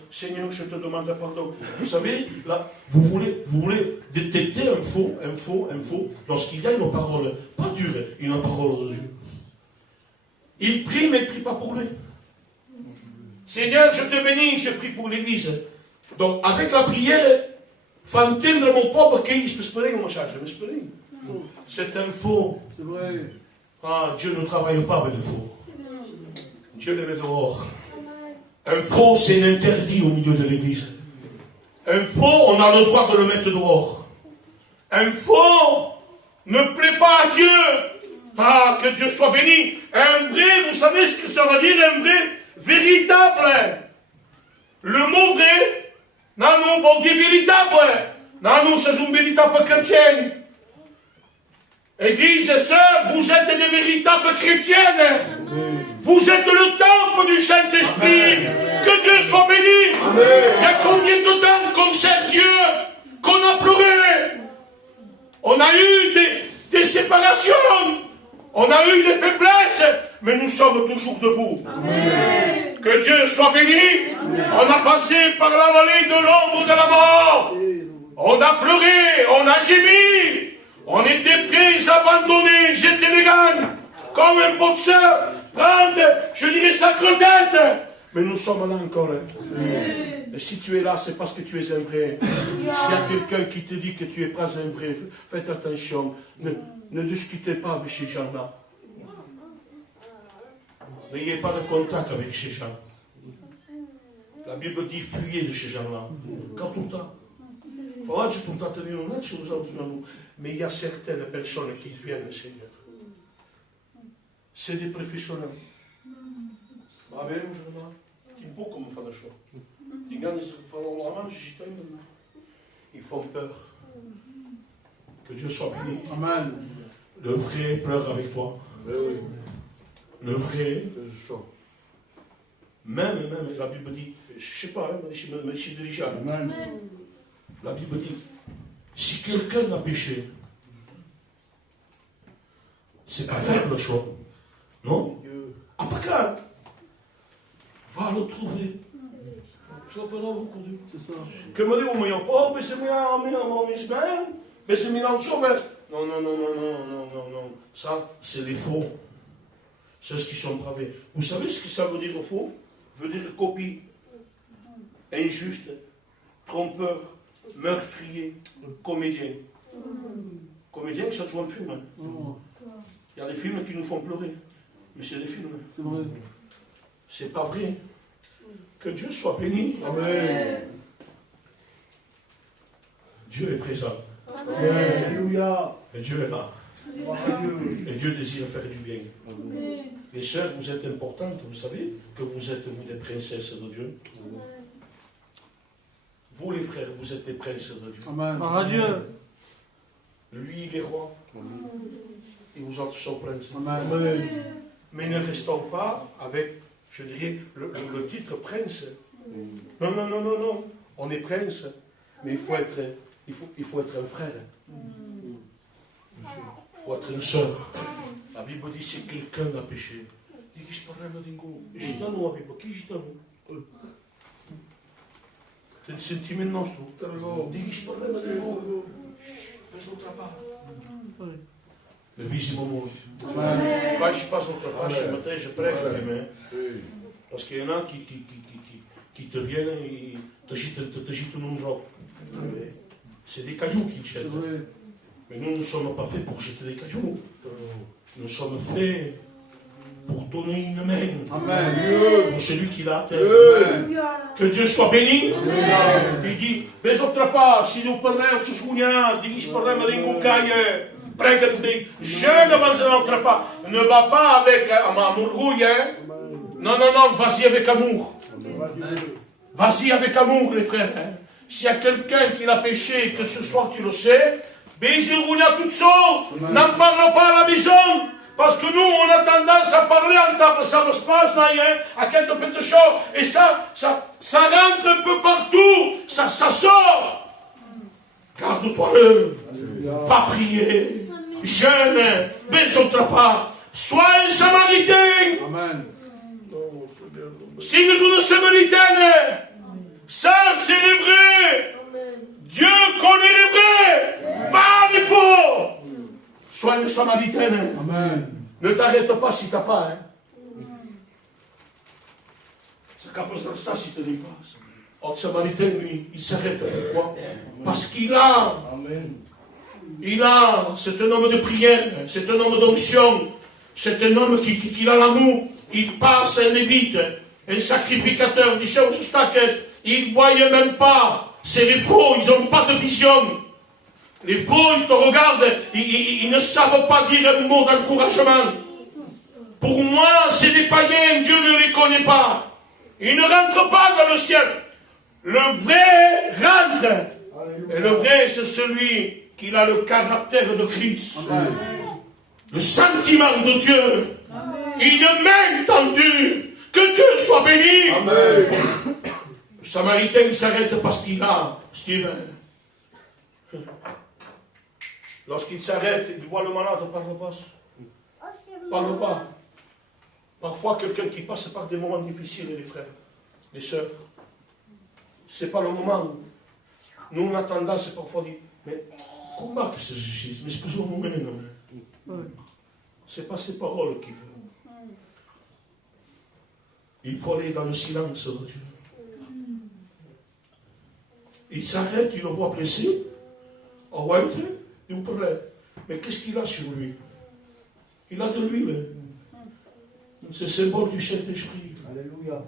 Seigneur, je te demande pardon. Vous savez, là, vous voulez détecter un faux, lorsqu'il y a une parole, pas dure, une parole de Dieu. Il prie, mais il ne prie pas pour lui. Seigneur, je te bénis, je prie pour l'église. Donc, avec la prière, faut entendre mon pauvre qu'il se peut un message, c'est un faux. C'est vrai. Ah, Dieu ne travaille pas avec le faux. Dieu le met dehors. Un faux, c'est un interdit au milieu de l'église. Un faux, on a le droit de le mettre dehors. Un faux ne plaît pas à Dieu. Ah, que Dieu soit béni. Un vrai, vous savez ce que ça veut dire, un vrai, véritable. Le mot vrai, non, bon Dieu véritable. Non, c'est un véritable chrétien. Église et sœurs, vous êtes des véritables chrétiennes. Vous êtes le temple du Saint-Esprit. Que Dieu soit béni. Amen. Il y a combien de temps qu'on sert Dieu, qu'on a pleuré. On a eu des séparations. On a eu des faiblesses. Mais nous sommes toujours debout. Amen. Que Dieu soit béni. Amen. On a passé par la vallée de l'ombre de la mort. On a pleuré, on a gémi. On était prêts, abandonnés, jeter les gants, comme un boxeur, prendre, je dirais, sa tête. Mais nous sommes là encore. Et si tu es là, c'est parce que tu es un vrai. S'il y a quelqu'un qui te dit que tu n'es pas un vrai, faites attention. Ne discutez pas avec ces gens-là. N'ayez pas de contact avec ces gens. La Bible dit fuyez de ces gens-là. Quand tout le temps. Il faut tout le temps tenir une main sur nous. Mais il y a certaines personnes qui viennent, Seigneur. C'est des professionnels. Ils font peur. Que Dieu soit béni. Amen. Le vrai pleure avec toi. Le vrai Même, la Bible dit, je ne sais pas, mais je suis déjà. La Bible dit, si quelqu'un a péché, c'est pas faire le choix. Non? Après, va le trouver. Je l'appelle à vous, c'est ça. Que me dit, oh, mais c'est moi, mais c'est moi, non. Ça, c'est les faux. C'est ce qui sont través. Vous savez ce que ça veut dire le faux? Veut dire copie, injuste, trompeur, meurtrier, comédien. Comédien, ça joue un film. Hein. Il y a des films qui nous font pleurer. Mais c'est des films. C'est vrai. C'est pas vrai. Que Dieu soit béni. Amen. Dieu est présent. Alléluia. Et Dieu est là. Et Dieu désire faire du bien. Amen. Les sœurs, vous êtes importantes, vous savez que vous êtes, vous, des princesses de Dieu. Vous, les frères, vous êtes des princes de Dieu. Amen. Dieu. Lui, il est roi. Et vous autres sont princes. Amen. Mais ne restons pas avec, je dirais, le titre prince. Non. On est prince, mais il faut être un frère. Il faut être une sœur. La Bible dit si quelqu'un a péché, dis je parle de dingo. Gitano, la Bible, qui gitano? C'est un sentiment nostro. Dis je parle de dingo. Fais notre part. Le visimo mort. Moi, je passe notre part, je prêche, parce qu'il y en a qui te viennent et te gitent un job. C'est des cailloux qui te jettent. Mais nous ne sommes pas faits pour jeter des cailloux. Nous sommes faits pour donner une main. Amen. Pour celui qui l'a à terre. Que Dieu soit béni. Amen. Il dit, mais autre part, si nous parlons de ce souvenirs, dis parlons de l'ingoucaille, je ne m'en pas. Ne va pas avec amourgouille. Non, vas-y avec amour. Vas-y avec amour, les frères. S'il y a quelqu'un qui l'a péché, que ce soir tu le sais, mais il roule à toutes sortes. N'en parle pas à la maison. Parce que nous, on a tendance à parler en table. Ça ne se passe là, à quelque petite chose. Et ça rentre un peu partout. Ça sort. Garde-toi-le. Va prier. Jeûne. Baisse-toi pas. Sois un samaritain. Amen. Si nous sommes samaritains, ça c'est les vrais. Dieu connaît les vrais, pas les faux. Sois le samaritain. Amen. Ne t'arrête pas si tu n'as pas. C'est capable de ça si tu n'as pas. Le samaritain, lui, il s'arrête. Pourquoi? Parce qu'il a. C'est un homme de prière, c'est un homme d'onction, c'est un homme qui a l'amour. Il passe un lévite, un sacrificateur du chef Justakes. Il ne voyait même pas. C'est les faux, ils n'ont pas de vision. Les faux, ils te regardent, ils ne savent pas dire un mot d'encouragement. Pour moi, c'est des païens, Dieu ne les connaît pas. Ils ne rentrent pas dans le ciel. Le vrai rentre. Et le vrai, c'est celui qui a le caractère de Christ. Amen. Le sentiment de Dieu. Amen. Une main tendue. Que Dieu soit béni. Amen. Le Samaritain s'arrête parce qu'il a, Steven. Lorsqu'il s'arrête, il voit le malade, ne parle pas. Parle pas. Parfois, quelqu'un qui passe par des moments difficiles, les frères, les sœurs, ce n'est pas le moment. Nous, on a tendance parfois à dire, mais comment que c'est Jésus? Mais c'est plus au moment. Ce n'est pas ces paroles qu'il veut. Il faut aller dans le silence de Dieu. Il s'arrête, il le voit blessé. Oh ouais, il pourrait. Mais qu'est-ce qu'il a sur lui? Il a de l'huile. C'est le symbole du Saint-Esprit. Alléluia.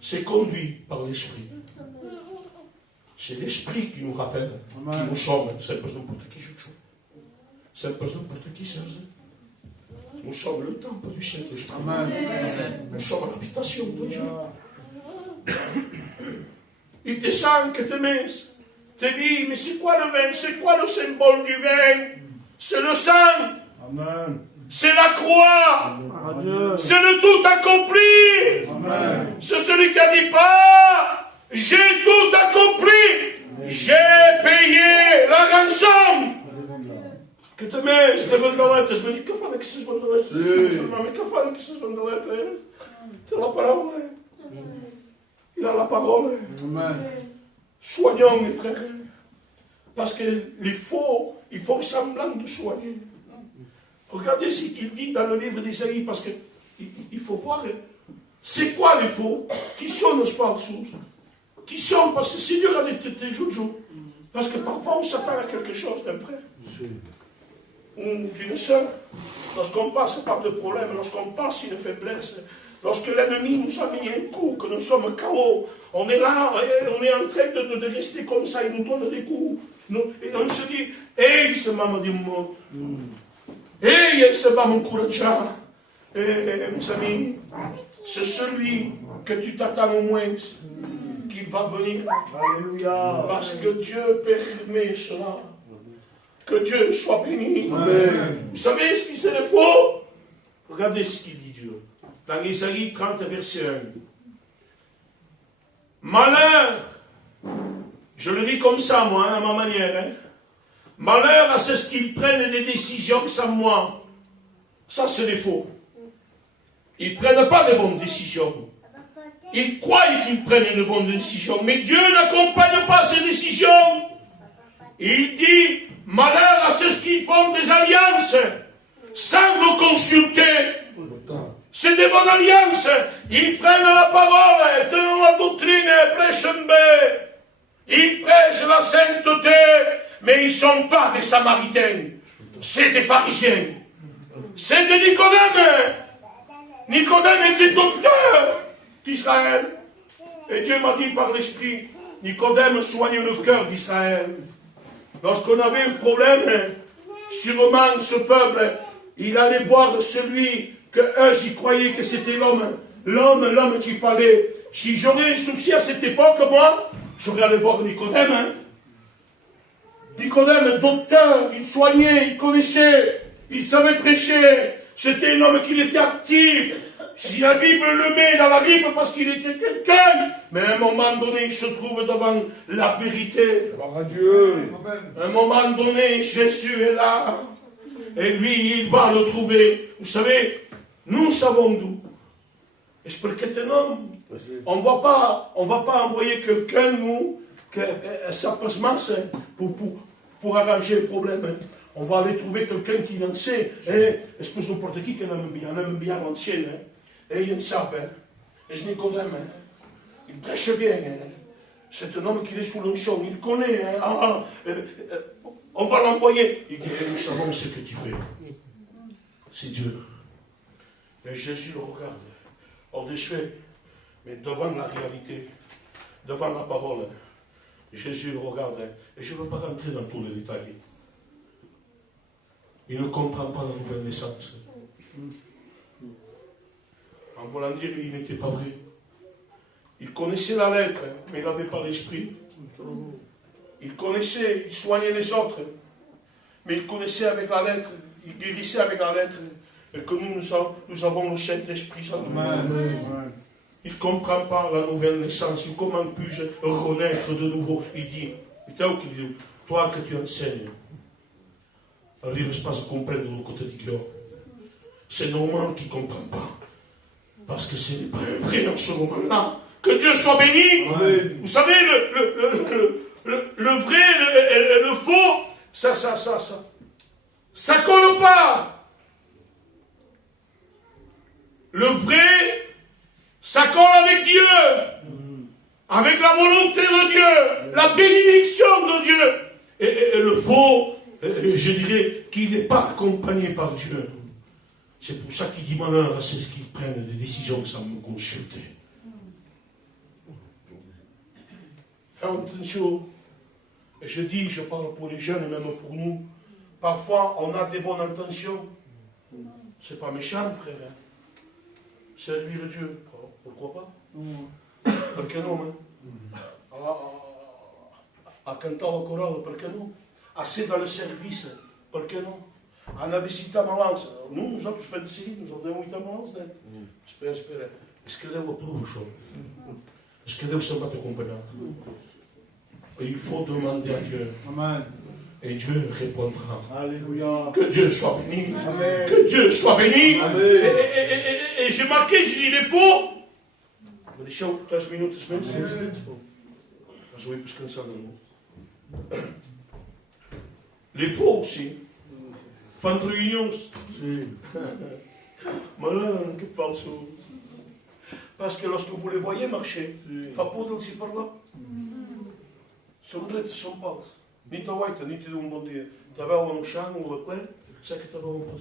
C'est conduit par l'Esprit. C'est l'Esprit qui nous rappelle qui nous sommes. C'est pas n'importe qui je joue. C'est pas n'importe qui c'est. Nous sommes le temple du Saint-Esprit. Nous sommes l'habitation de Dieu. Il descend que te met, te dit, mais c'est quoi le vin? C'est quoi le symbole du vin? C'est le sang. Amen. C'est la croix. C'est le tout accompli. C'est celui qui a dit pas, j'ai tout accompli. J'ai payé la rançon. Que te mets, c'est bon dans lettres. Je me dis, que fait que c'est bon dans lettres? Mais que fait que c'est bon dans lettres? C'est la parole. Il a la parole. Soignons, mes frères. Parce qu'il faut semblant de soigner. Regardez ce qu'il dit dans le livre d'Ésaïe, parce qu'il faut voir, c'est quoi les faux? Qui sont, n'est-ce pas, qui sont, parce que c'est dur à des joujoux. Parce que parfois on s'attend à quelque chose d'un frère. Ou d'une sœur. Lorsqu'on passe par des problèmes, lorsqu'on passe une faiblesse, lorsque l'ennemi nous a mis un coup, que nous sommes KO, on est là, on est en train de rester comme ça, il nous donne des coups. Et on se dit, hey, ce maman du monde. Hey, ce maman courageux. Mes amis, c'est celui que tu t'attends au moins qu'il va venir. Alléluia. Parce que Dieu permet cela. Que Dieu soit béni. Amen. Vous savez ce qui c'est le faux? Regardez ce qu'il dit Dieu. Dans Ésaïe 30, verset 1. Malheur, je le dis comme ça, moi, à ma manière. Malheur à ceux qui prennent des décisions sans moi. Ça, c'est des faux. Ils ne prennent pas de bonnes décisions. Ils croient qu'ils prennent une bonne décision. Mais Dieu n'accompagne pas ces décisions. Il dit, malheur à ceux qui font des alliances sans nous consulter. C'est des bonnes alliances. Ils prennent la parole, tenant la doctrine, prêchent un bé. Ils prêchent la sainteté, mais ils ne sont pas des Samaritains. C'est des pharisiens. C'est des Nicodème. Nicodème était docteur d'Israël. Et Dieu m'a dit par l'Esprit, Nicodème soigne le cœur d'Israël. Lorsqu'on avait un problème, sûrement ce peuple, il allait voir celui que eux, j'y croyais que c'était l'homme qu'il fallait. Si j'aurais un souci à cette époque, moi, j'aurais allé voir Nicodème. Nicodème, docteur, il soignait, il connaissait, il savait prêcher. C'était un homme qui était actif. Si la Bible le met dans la Bible parce qu'il était quelqu'un, mais à un moment donné, il se trouve devant la vérité. À un moment donné, Jésus est là. Et lui, il va le trouver. Vous savez, nous savons d'où. Et je peux le quitter un homme. On ne va pas envoyer quelqu'un, nous, que ça passe masse pour arranger le problème. On va aller trouver quelqu'un qui en sait. Espèce n'importe qui aime bien l'ancien. Et il savent. Et je Nicodème. Il prêche bien. C'est un homme qui est sous l'onction. Il connaît. On va l'envoyer. Il dit, nous savons ce que tu fais. C'est Dieu. Et Jésus le regarde. Hors des faits. Mais devant la réalité, devant la parole, Jésus le regarde. Et je ne veux pas rentrer dans tous les détails. Il ne comprend pas la nouvelle naissance. En voulant dire, il n'était pas vrai. Il connaissait la lettre, mais il n'avait pas l'esprit. Il connaissait, il soignait les autres, mais il connaissait avec la lettre, il guérissait avec la lettre, et que nous avons le Saint-Esprit. Il ne comprend pas la nouvelle naissance. Comment puis-je renaître de nouveau? Il dit, toi que tu enseignes, arrive pas à comprendre de l'autre côté du cœur. C'est normal qu'il ne comprend pas. Parce que ce n'est pas un vrai en ce moment-là. Que Dieu soit béni. Amen. Vous savez, le vrai et le faux, ça colle pas. Le vrai, ça colle avec Dieu. Avec la volonté de Dieu. La bénédiction de Dieu. Et le faux, je dirais qu'il n'est pas accompagné par Dieu. C'est pour ça qu'il dit malheur à ceux qui prennent des décisions sans me consulter. Fais attention. Et je parle pour les jeunes et même pour nous. Parfois, on a des bonnes intentions. C'est pas méchant, frère. Servir Dieu. Pourquoi pas? Perché non? A cantare au chorale, perché non? Assez dans le service, perché non? Ana visita Malance. Nous autres, fait de série, nous avons 8 à Malance, né? Espera. Est-ce que Deus aprova o show? Est-ce que Deus sempre va t'accompagner? Il faut demander à Dieu. Amen. Et Dieu répondra. Alléluia. Que Dieu soit béni. Amen. Que Dieu soit béni. Amen. Et j'ai marqué, j'ai dit, les faux. Maar die show 3 minuten mensen. Dan zou je pas cansado. Les faux aussi. Van de réunions. Malin, que falso. Parce que lorsque vous les voyez marcher, fapoedel-se par là. São dretos, são paus. Niet te wijten, niet te doen bom dia. Terwijl we nog samen willen klein, zeg het er wel pas.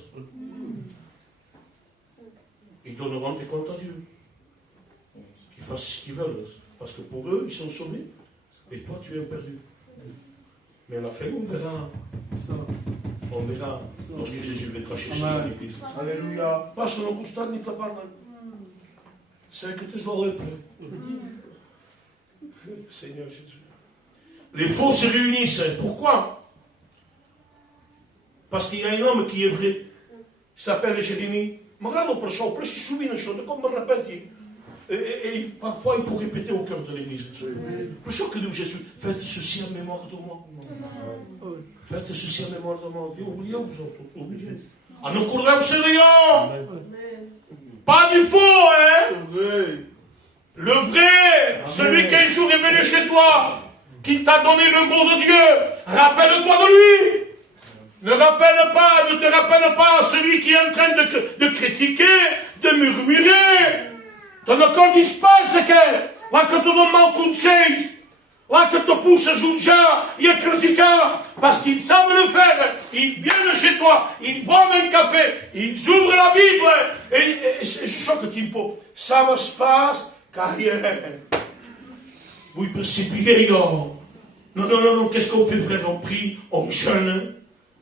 Ils donneront des comptes à Dieu. Qu'ils fassent ce qu'ils veulent. Parce que pour eux, ils sont sauvés. Et toi, tu es un perdu. Mais la fin, on verra. On verra. Lorsque Jésus viendra chercher son église. Alléluia. Pas non costat ni te parlen. Zeg het is wel leuk. Seigneur Jésus. Les faux se réunissent. Pourquoi? Parce qu'il y a un homme qui est vrai. Il s'appelle Jérémie. Magari lo pressò, presi subito, come répéter. Et parfois, il faut répéter au cœur de l'église. Le choc que dit Jésus, faites ceci en mémoire de moi. Faites ceci en mémoire de moi. Oubliez, vous autres, oubliez. Ah, non, courez au Seigneur. Pas du faux, hein. Le vrai, celui qui un jour est venu chez toi, qui t'a donné le mot de Dieu, rappelle-toi de lui. Ne te rappelle pas celui qui est en train de critiquer, de murmurer. Tu ne condises pas ce que, là que tu donnes mal conseil, là que tu pousses à juger et à critiquer, parce qu'ils savent le faire. Ils viennent chez toi, ils boivent un café, ils ouvrent la Bible, et je choque un petit peu. Ça va se passer, carrière. Oui, précipiter, non, qu'est-ce qu'on fait, frère? On prie, on jeûne.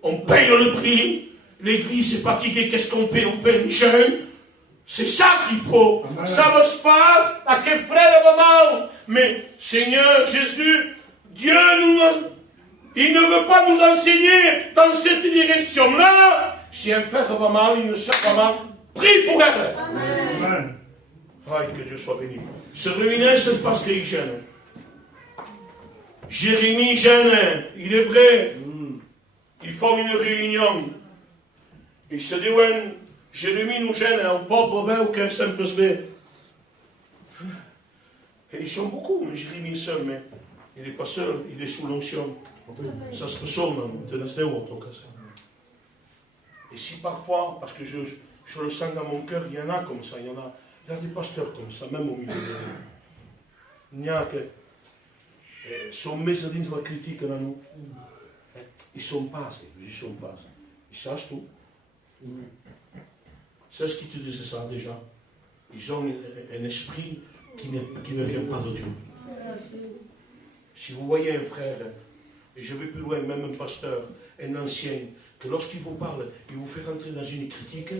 On paye le prix, l'église est fatiguée, qu'est-ce qu'on fait? On fait un jeûne. C'est ça qu'il faut. Amen. Ça me se passe à quel frère va mal. Mais Seigneur Jésus, Dieu il ne veut pas nous enseigner dans cette direction-là. Si un frère va mal, une soeur va mal, prie pour elle. Amen. Aïe, que Dieu soit béni. Se réunissent parce qu'ils gênent. Jérémie gêne, il est vrai. Il faut une réunion. Et se dit, ouais, Jérémie nous gêne, un pauvre bébé ou qu'un simple bébé. Et ils sont beaucoup, mais Jérémie est seul, mais il n'est pas seul, il est sous l'onction. Ça se ressemble, en tout cas. Et si parfois, parce que je le sens dans mon cœur, il y en a comme ça, il y a des pasteurs comme ça, même au milieu de nous. Il y a que sont mis dans la critique dans nous. Ils sont passés, ils savent tout. C'est ce qui te disait ça déjà. Ils ont un esprit qui ne vient pas de Dieu. Si vous voyez un frère, et je vais plus loin, même un pasteur, un ancien, que lorsqu'il vous parle, il vous fait rentrer dans une critique,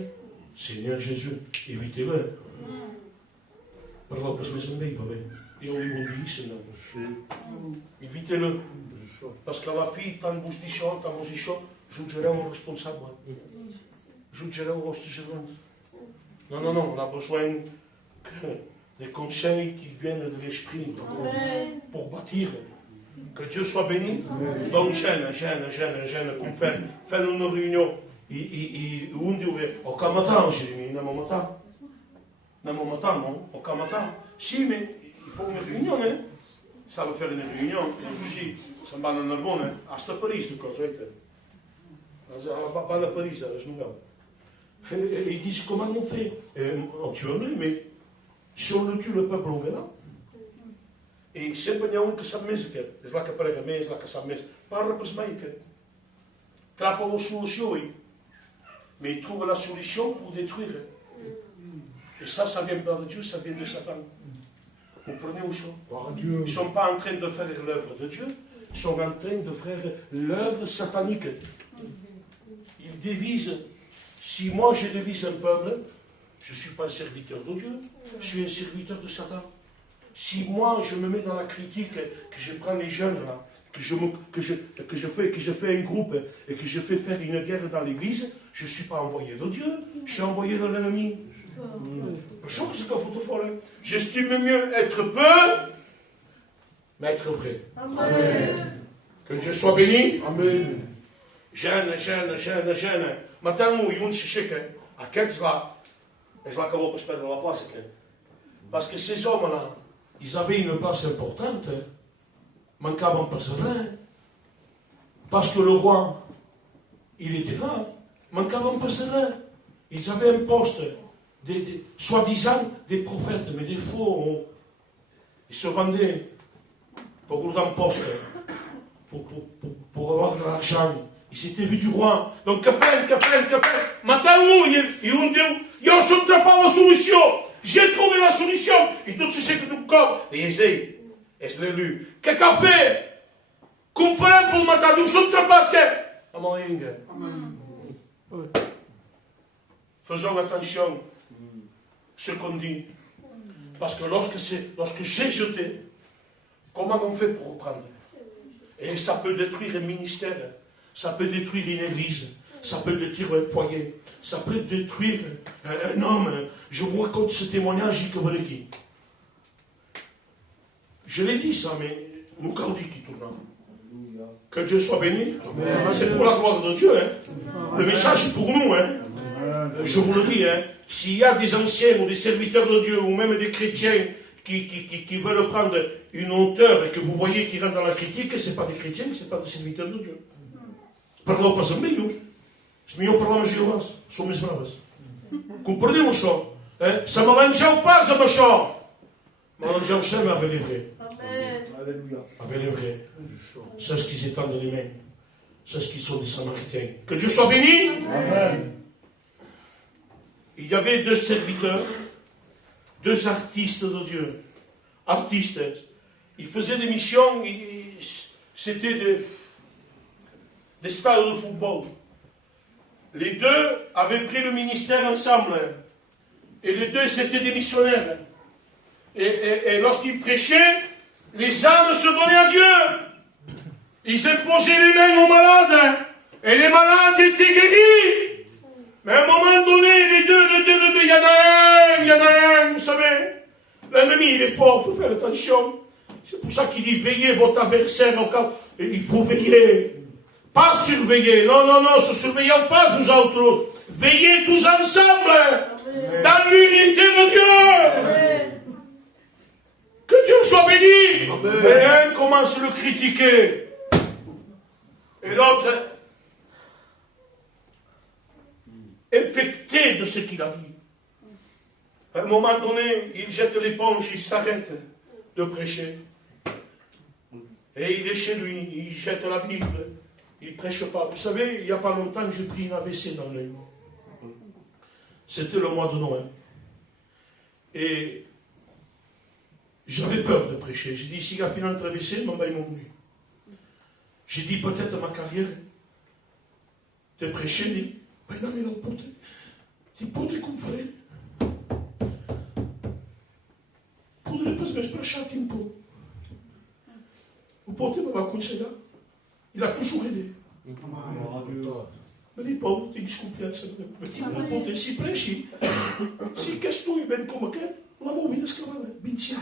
Seigneur Jésus, évitez-le. Parlez pas de mes amis, et on lui dit, Seigneur, évitez-le. Parce que la fille, tant bustichon, jugereu o responsable. Jugereu os gerentes. Non, on a besoin des conseils qui viennent de l'esprit pour bâtir. Que Dieu soit béni. Donc, gêne, qu'on fait une réunion. On dit, au Kamatan, Jérémie, non? Au Kamatan. Si, mais il faut une réunion, hein. Ça va faire une réunion. Et aussi, ça va dans le Narbonne, hein. À Paris, du coup, vous savez. Pas à Paris, ça, je nous et ils disent, comment on fait? On tue-le, mais si on le tue, le peuple, on verra. Et sempre n'hi ha un que sap més aquest. És la que prega més, la que sap més. Parla pas mai aquest. Trapa la solució, ell. Mais il trouve la solution pour détruire. Et ça vient pas de Dieu, ça vient de Satan. Vous comprenez où ça? Ils ne sont pas en train de faire l'œuvre de Dieu, ils sont en train de faire l'œuvre satanique. Ils dévisent. Si moi je dévise un peuple, je ne suis pas un serviteur de Dieu, je suis un serviteur de Satan. Si moi je me mets dans la critique, que je prends les jeunes là, que je fais un groupe et que je fais faire une guerre dans l'église, je ne suis pas envoyé de Dieu, je suis envoyé de l'ennemi. J'estime mieux être peu, mais être vrai. Amen. Que Dieu soit béni. Amen. Jeune. Maintenant, nous, on se cherche à quel là, et là qu'on va se perdre la place. Parce que ces hommes-là, ils avaient une place importante, manquaient pas rien. Parce que le roi, il était là, manquaient pas rien. Ils avaient un poste, soi-disant des prophètes, mais des faux. Ils se vendaient pour un poste, pour avoir de l'argent. Ils étaient vus du roi. Donc, que faire? Maintenant, ils ont sauté par la solution. J'ai trouvé la solution. Et tout ce que nous corps, et essayez. Et je l'ai lu. Qu'est-ce qu'on fait? Qu'on fait pour matin? Nous sommes très pas à mon ingue. Faisons attention à ce qu'on dit. Parce que lorsque j'ai jeté, comment on fait pour reprendre? Et ça peut détruire un ministère, ça peut détruire une église, ça peut détruire un foyer, ça peut détruire un homme. Je vous raconte ce témoignage que vous l'avez dit. Je l'ai dit ça, mais nous dit qui tourne. Que Dieu soit béni. C'est pour la gloire de Dieu. Hein. Le message est pour nous. Hein. Je vous le dis. Hein. S'il y a des anciens ou des serviteurs de Dieu, ou même des chrétiens qui veulent prendre une hauteur et que vous voyez qui rentrent dans la critique, ce n'est pas des chrétiens, ce n'est pas des serviteurs de Dieu. Parlons pas seulement nous. Se mieux parlons Jéhovah, sommes braves. Comprenez mon chant? Ça ne m'arrange pas, ce machin. M'arrange seul avec les vrais. Avec les vrais. C'est ce qui s'étendent les mains. C'est ce qui sont des Samaritains. Que Dieu soit béni. Amen. Il y avait 2 serviteurs, 2 artistes de Dieu. Artistes. Ils faisaient des missions, c'était des stades de football. Les 2 avaient pris le ministère ensemble. Et les 2, c'était des missionnaires. Et lorsqu'ils prêchaient, les âmes se donnaient à Dieu. Ils imposaient les mains aux malades. Et les malades étaient guéris. Mais à un moment donné, les deux, il y en a un, vous savez. L'ennemi, il est fort, il faut faire attention. C'est pour ça qu'il dit, veillez votre adversaire au cas. Et il faut veiller. Pas surveiller. Non, se surveillons pas, nous autres. Veillez tous ensemble. Dans l'unité de Dieu. Amen. Que Dieu soit béni. Amen. Et un commence à le critiquer. Et l'autre, infecté de ce qu'il a dit. À un moment donné, il jette l'éponge, il s'arrête de prêcher. Et il est chez lui, il jette la Bible, il ne prêche pas. Vous savez, il n'y a pas longtemps, j'ai pris une AVC dans l'œil. C'était le mois de Noël. Et j'avais peur de prêcher. J'ai dit, s'il a fini notre AVC, il va mourir. J'ai dit, peut-être ma carrière de prêcher, dit, ben non, mais non, ti pote confrere. Potrebbe spresciarti un po'. Vous pote me va aconsellar. Il a toujours aidé. Ma dit, Paul, tinc confiança. Ma ti pote, si prêchi, si que tu ben come che, la movida scavada, vincia.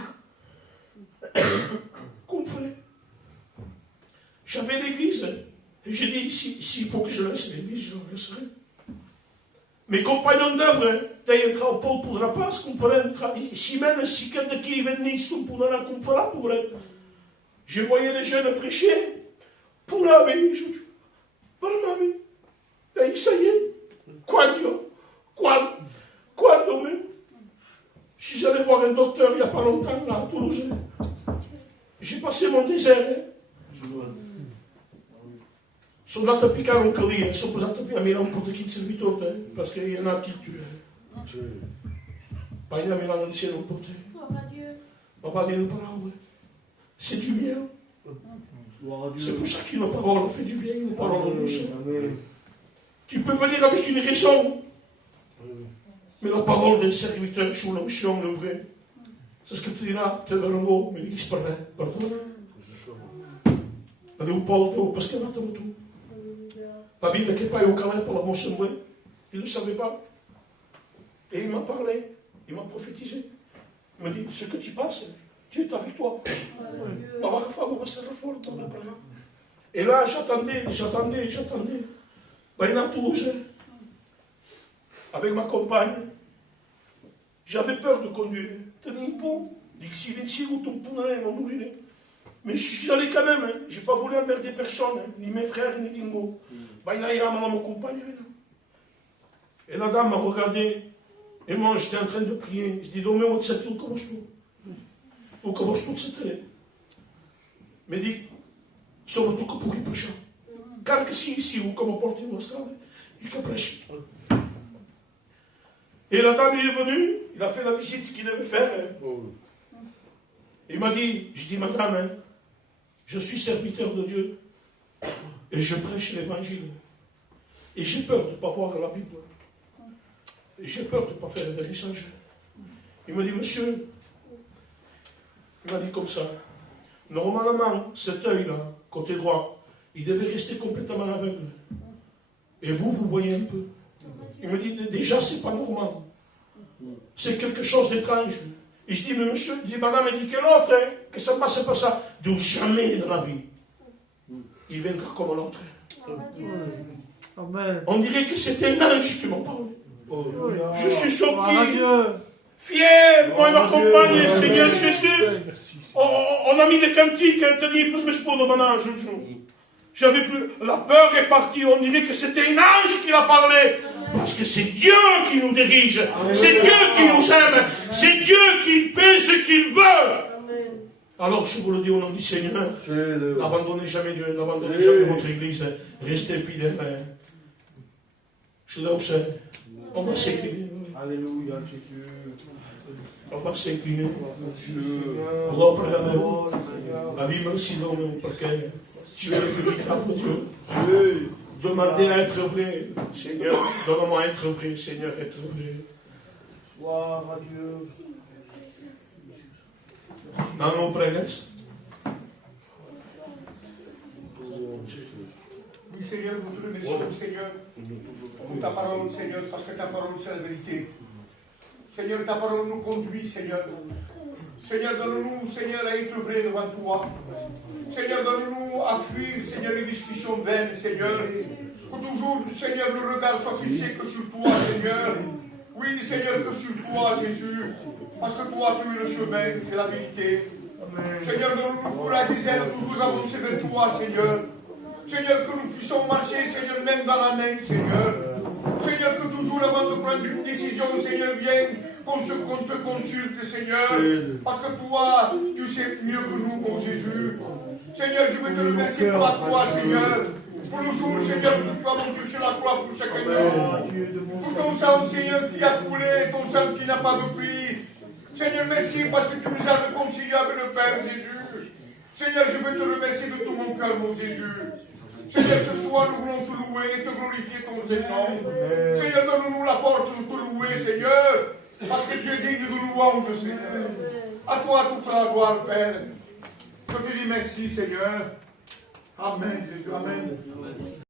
Confrere. J'avais l'église. Et j'ai dit, s'il faut que je laisse l'église, je la laisserai. Mes compagnons d'œuvre, tenen au Paul podrà pas conférence. Si même si quelqu'un qui venisse pour la conférence, je voyais les jeunes prêcher. Pour la vie, je dis, pour la vie. Et ça y est. Quando même. Si j'allais voir un docteur il n'y a pas longtemps, là, à Toulouse, j'ai passé mon désert. Sono andato a piccare un cavaliere, sono posato a Milano un pochino servitore, perché il y en a qui le tuent. Pas a Milano insieme un pochino. Ma va dire une parole. C'est du bien. C'est pour ça qu'une parole fait du bien, une parole douce. Tu peux venir avec une raison, mais la parole d'un serviteur sur l'onction, le vrai, c'est ce que tu diras, te verrò, mais disparaît, pardonne. Andeu Paulo, parce qu'il m'a tout. La Bible n'est pas au calais pour la motion. Il ne savait pas. Et il m'a parlé, il m'a prophétisé. Il m'a dit, ce que tu passes, Dieu est avec toi. Et là, j'attendais. Ben, à Toulouse, avec ma compagne, j'avais peur de conduire. Mais je suis allé quand même. Je n'ai pas voulu emmerder personne, ni mes frères, ni Dingo. Ben, il y a ma compagne. Et la dame m'a regardé. Et moi, j'étais en train de prier. Je dis, mais on sait tout comment je peux. Ou comment je peux te mais dit, sobretot que pugui prêcher. Car que si ici, ou comme on porte une strade, il peut prêcher. Et la dame, il est venu, il a fait la visite qu'il devait faire. Il m'a dit, je dis, madame, je suis serviteur de Dieu et je prêche l'évangile. Et j'ai peur de ne pas voir la Bible. Et j'ai peur de ne pas faire un message. Il m'a dit, monsieur, il m'a dit comme ça, normalement, cet œil-là, côté droit, il devait rester complètement aveugle. Et vous voyez un peu. Il me dit, déjà, c'est pas normal. C'est quelque chose d'étrange. Et je dis, mais monsieur, il dit, madame, il dit que l'autre, que ça ne passe pas ça. Donc jamais dans la vie, il viendra comme l'autre. On dirait que c'était un ange qui m'a parlé. Je suis sorti, fier, moi et ma compagne, Seigneur Jésus. On a mis les cantiques, j'avais plus. La peur est partie, on dirait que c'était un ange qui l'a parlé. Parce que c'est Dieu qui nous dirige, c'est Dieu qui nous aime, c'est Dieu qui fait ce qu'il veut. Alors je vous le dis au nom du Seigneur, n'abandonnez jamais Dieu, n'abandonnez jamais votre église, restez fidèles. Je suis là où c'est. On va s'incliner. Alléluia, Jésus. On va s'incliner. On va prier. La vie, merci, non, parce que tu es le véritable Dieu. Demandez à être vrai, Seigneur. Donne-moi à être vrai, Seigneur, être vrai. Gloire à Dieu. Dans nos prières. Oui, Seigneur, nous te remercions, Seigneur, pour ta parole, Seigneur, parce que ta parole, c'est la vérité. Seigneur, ta parole nous conduit, Seigneur. Seigneur, donne-nous, Seigneur, à être vrai devant toi. Seigneur, donne-nous à fuir, Seigneur, les discussions vaines, Seigneur. Que toujours, Seigneur, le regard soit fixé que sur toi, Seigneur. Oui, Seigneur, que sur toi, Jésus. Parce que toi, tu es le chemin, c'est la vérité. Seigneur, donne-nous courage et zèle, toujours avancer vers toi, Seigneur. Seigneur, que nous puissions marcher, Seigneur, même dans la main, Seigneur. Seigneur, que toujours avant de prendre une décision, Seigneur, vienne qu'on te consulte, Seigneur. Parce que toi, tu sais mieux que nous, mon Jésus. Seigneur, je veux te remercier pour la croix, Seigneur. Pour le jour, Seigneur, que tu as monté sur la croix pour chacun de nous. Pour ton sang, Seigneur, qui a coulé, ton sang qui n'a pas de prix. Seigneur, merci parce que tu nous as réconciliés avec le Père, Jésus. Seigneur, je veux te remercier de tout mon cœur, mon Jésus. Seigneur, ce soir, nous voulons te louer et te glorifier ton nom. Seigneur, donne-nous la force de te louer, Seigneur, parce que tu es digne de louange, Seigneur. À toi toute la gloire, Père. Je te dis merci, Seigneur. Amen, Jésus, amen.